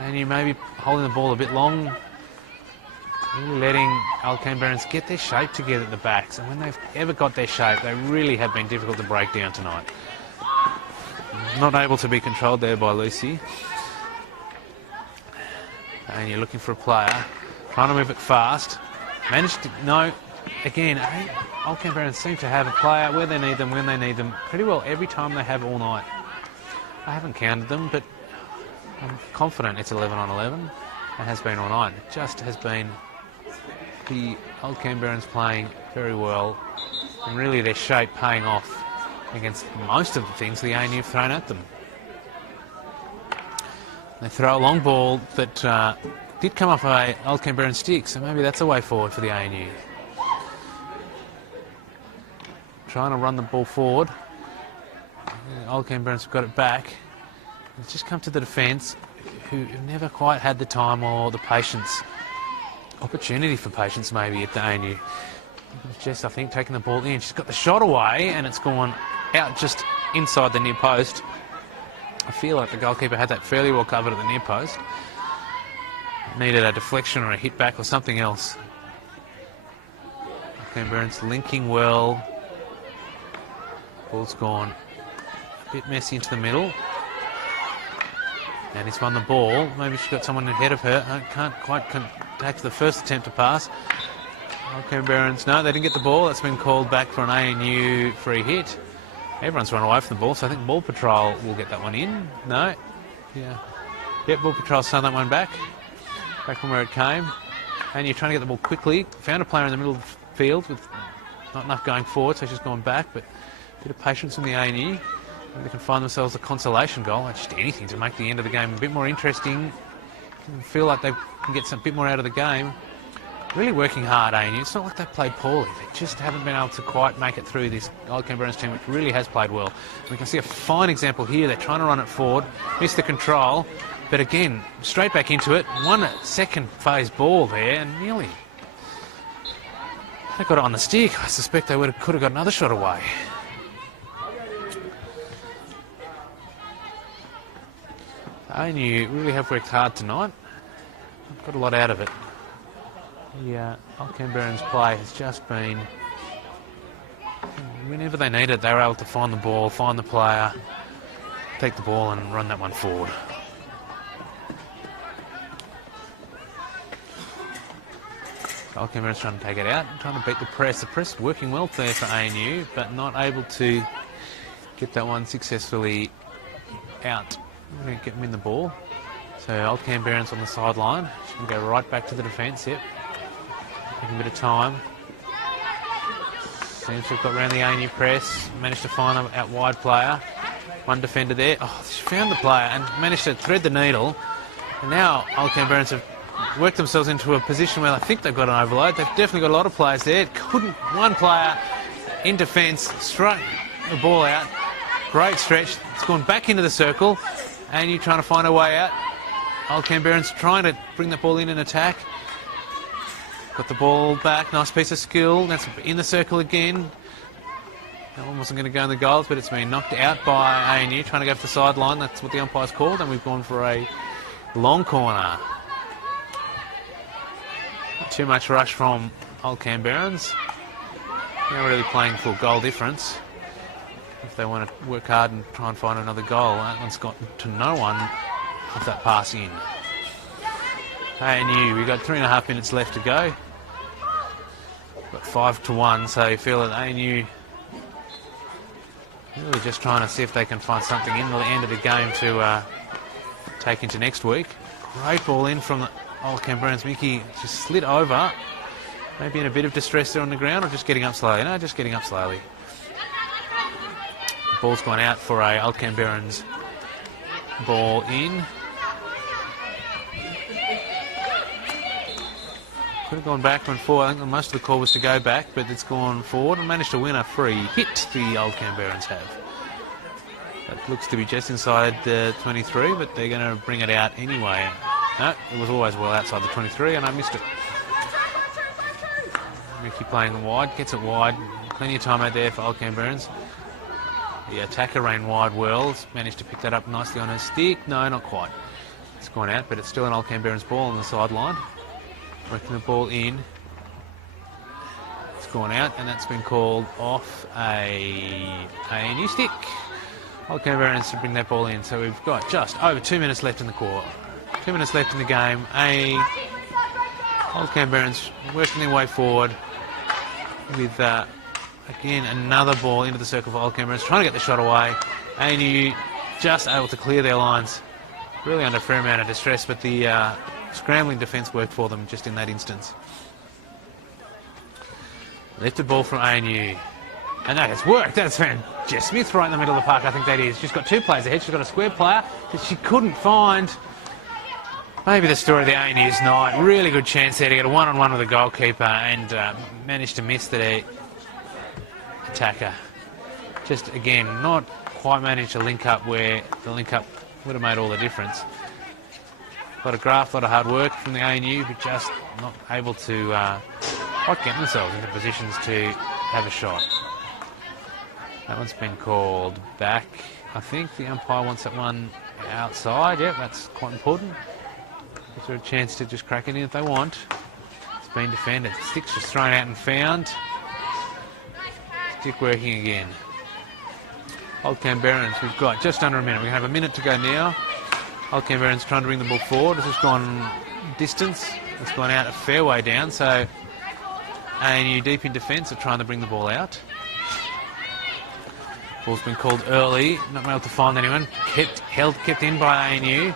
And you may be holding the ball a bit long, really letting Old Canberrans get their shape together at the backs. And when they've ever got their shape, they really have been difficult to break down tonight. Not able to be controlled there by Lucy. And you're looking for a player, trying to move it fast. Managed to, no, again, Old Canberrans seem to have a player where they need them, when they need them, pretty well every time they have all night. I haven't counted them, but I'm confident it's 11 on 11. It has been all night. It just has been the Old Canberrans playing very well, and really their shape paying off against most of the things the ANU have thrown at them. They throw a long ball that did come off a Old Canberran stick, so maybe that's a way forward for the ANU. Trying to run the ball forward. Old Canberrans have got it back. It's just come to the defence, who have never quite had the time or the patience, opportunity for patience maybe at the ANU. Jess, I think, taking the ball in. She's got the shot away, and it's gone out just inside the near post. I feel like the goalkeeper had that fairly well covered at the near post. Needed a deflection or a hit back or something else. Canberrans linking well. Ball's gone a bit messy into the middle. And he's won the ball. Maybe she's got someone ahead of her. Can't quite take the first attempt to pass. Canberrans, no, they didn't get the ball. That's been called back for an ANU free hit. Everyone's run away from the ball, so I think Ball Patrol will get that one in. No. Yeah. Yep, Ball Patrol's thrown that one back. Back from where it came. And you're trying to get the ball quickly. Found a player in the middle of the field with not enough going forward, so she's gone back, but a bit of patience from the ANU. Maybe they can find themselves a consolation goal, or just anything to make the end of the game a bit more interesting. Feel like they can get a bit more out of the game. Really working hard, ANU. It's not like they played poorly. They just haven't been able to quite make it through this Old Canberrans team, which really has played well. We can see a fine example here. They're trying to run it forward, miss the control, but again, straight back into it. 1 second phase ball there, and nearly they got it on the stick. I suspect they could have got another shot away. ANU really have worked hard tonight. Got a lot out of it. The Old Canberrans play has just been, whenever they need it, they were able to find the ball, find the player, take the ball and run that one forward. Old Canberrans trying to take it out, trying to beat the press. The press working well there for ANU, but not able to get that one successfully out. We're going to get them in the ball. So Old Canberrans on the sideline. She can go right back to the defence, yep. Taking a bit of time. Seems to have got around the ANU press. Managed to find an out wide player. One defender there. Oh, she found the player and managed to thread the needle. And now Old Canberrans have worked themselves into a position where I think they've got an overload. They've definitely got a lot of players there. One player in defence, struck the ball out. Great stretch. It's gone back into the circle. ANU trying to find a way out. Old Canberrans trying to bring the ball in and attack. Got the ball back. Nice piece of skill. That's in the circle again. That one wasn't going to go in the goals, but it's been knocked out by ANU, trying to go for the sideline. That's what the umpire's called, and we've gone for a long corner. Not too much rush from Old Canberrans. They're really playing for goal difference. If they want to work hard and try and find another goal, that one's got to no one with that pass in. ANU, we've got 3.5 minutes left to go. Got 5-1, so you feel that ANU really just trying to see if they can find something in the end of the game to take into next week. Great ball in from the Old Canberrans. Mickey just slid over. Maybe in a bit of distress there on the ground, or just getting up slowly. No, just getting up slowly. The ball's gone out for a Old Canberrans ball in. Could have gone back and forward. I think most of the call was to go back, but it's gone forward and managed to win a free hit, the Old Canberrans have. That looks to be just inside the 23, but they're going to bring it out anyway. No, it was always well outside the 23, and I missed it. Mickey playing wide, gets it wide. Plenty of time out there for Old Canberrans. The attacker ran wide well, managed to pick that up nicely on her stick. No, not quite. It's gone out, but it's still an Old Canberrans ball on the sideline. Working the ball in. It's gone out, and that's been called off a ANU stick. Old Canberrans to bring that ball in. So we've got just over 2 minutes left in the quarter. 2 minutes left in the game. Old Canberrans working their way forward with, again, another ball into the circle for Old Canberrans, trying to get the shot away. ANU just able to clear their lines. Really under a fair amount of distress, but the scrambling defence worked for them just in that instance. Lifted ball from ANU. And that has worked. That's found Jess Smith right in the middle of the park, I think that is. She's got two players ahead. She's got a square player that she couldn't find. Maybe the story of the ANU's night. Really good chance there to get a one-on-one with the goalkeeper and managed to miss the attacker. Just, again, not quite managed to link up where the link-up would have made all the difference. A lot of graft, a lot of hard work from the ANU, but just not able to quite get themselves into positions to have a shot. That one's been called back. I think the umpire wants that one outside. Yep, that's quite important. Gives her a chance to just crack it in if they want. It's been defended. Stick's just thrown out and found. Stick working again. Old Canberrans, we've got just under a minute. We have a minute to go now. Old Canberrans trying to bring the ball forward. It's just gone distance. It's gone out a fair way down. So ANU deep in defence are trying to bring the ball out. Ball's been called early. Not able to find anyone. Kept in by ANU.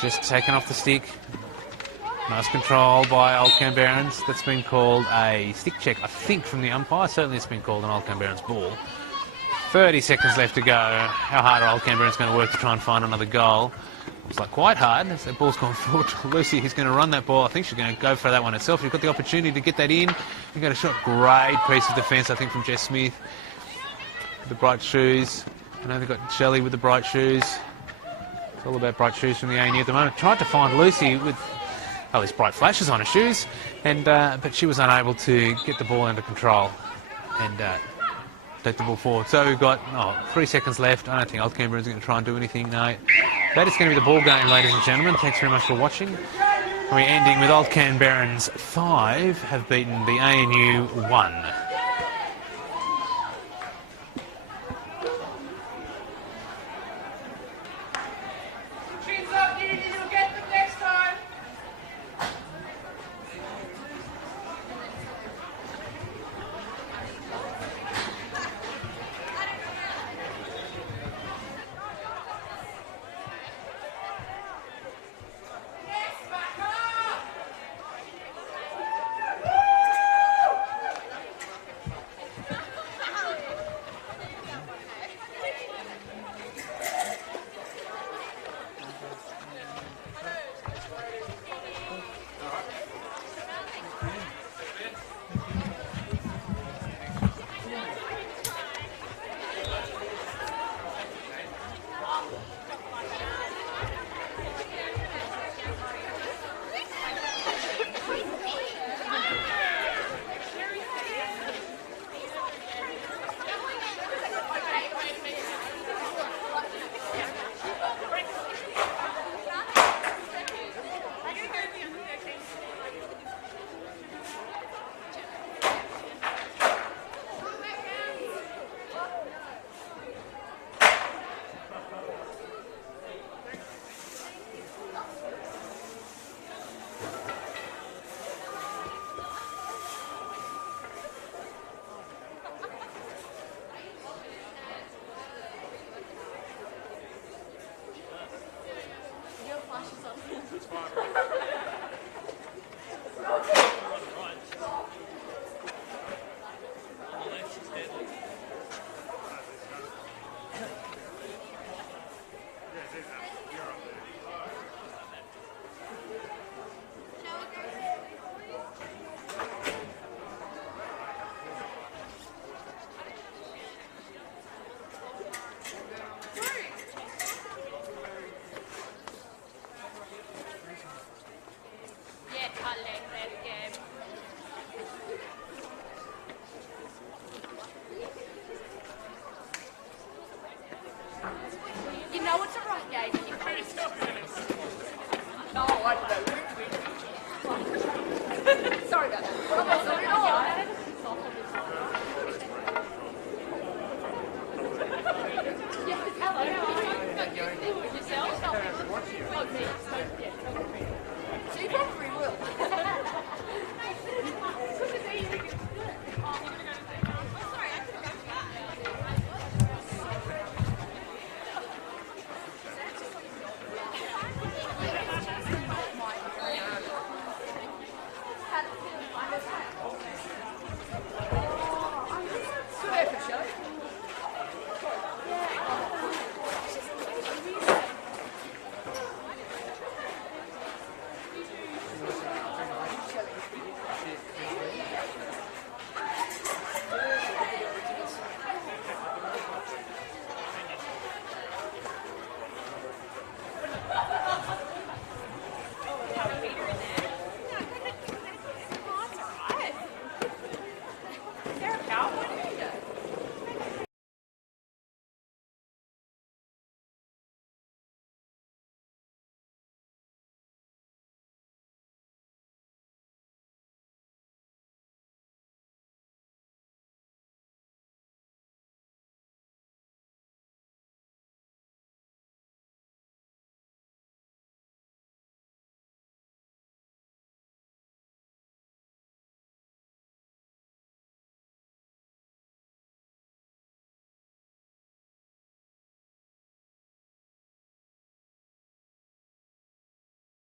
Just taken off the stick. Nice control by Old Canberrans. That's been called a stick check, I think, from the umpire. Certainly it's been called an Old Canberrans ball. 30 seconds left to go. How hard are Old Canberrans going to work to try and find another goal? Looks like quite hard. As that ball's gone forward to Lucy, who's going to run that ball. I think she's going to go for that one herself. You've got the opportunity to get that in. You got a shot. Great piece of defence, I think, from Jess Smith. With the bright shoes. I know they've got Shelley with the bright shoes. It's all about bright shoes from the ANU at the moment. Tried to find Lucy with these bright flashes on her shoes, and but she was unable to get the ball under control and take the ball forward. So we've got 3 seconds left. I don't think Old Canberrans are going to try and do anything. No. That is going to be the ball game, ladies and gentlemen. Thanks very much for watching. We're ending with Old Canberrans 5 have beaten the ANU 1.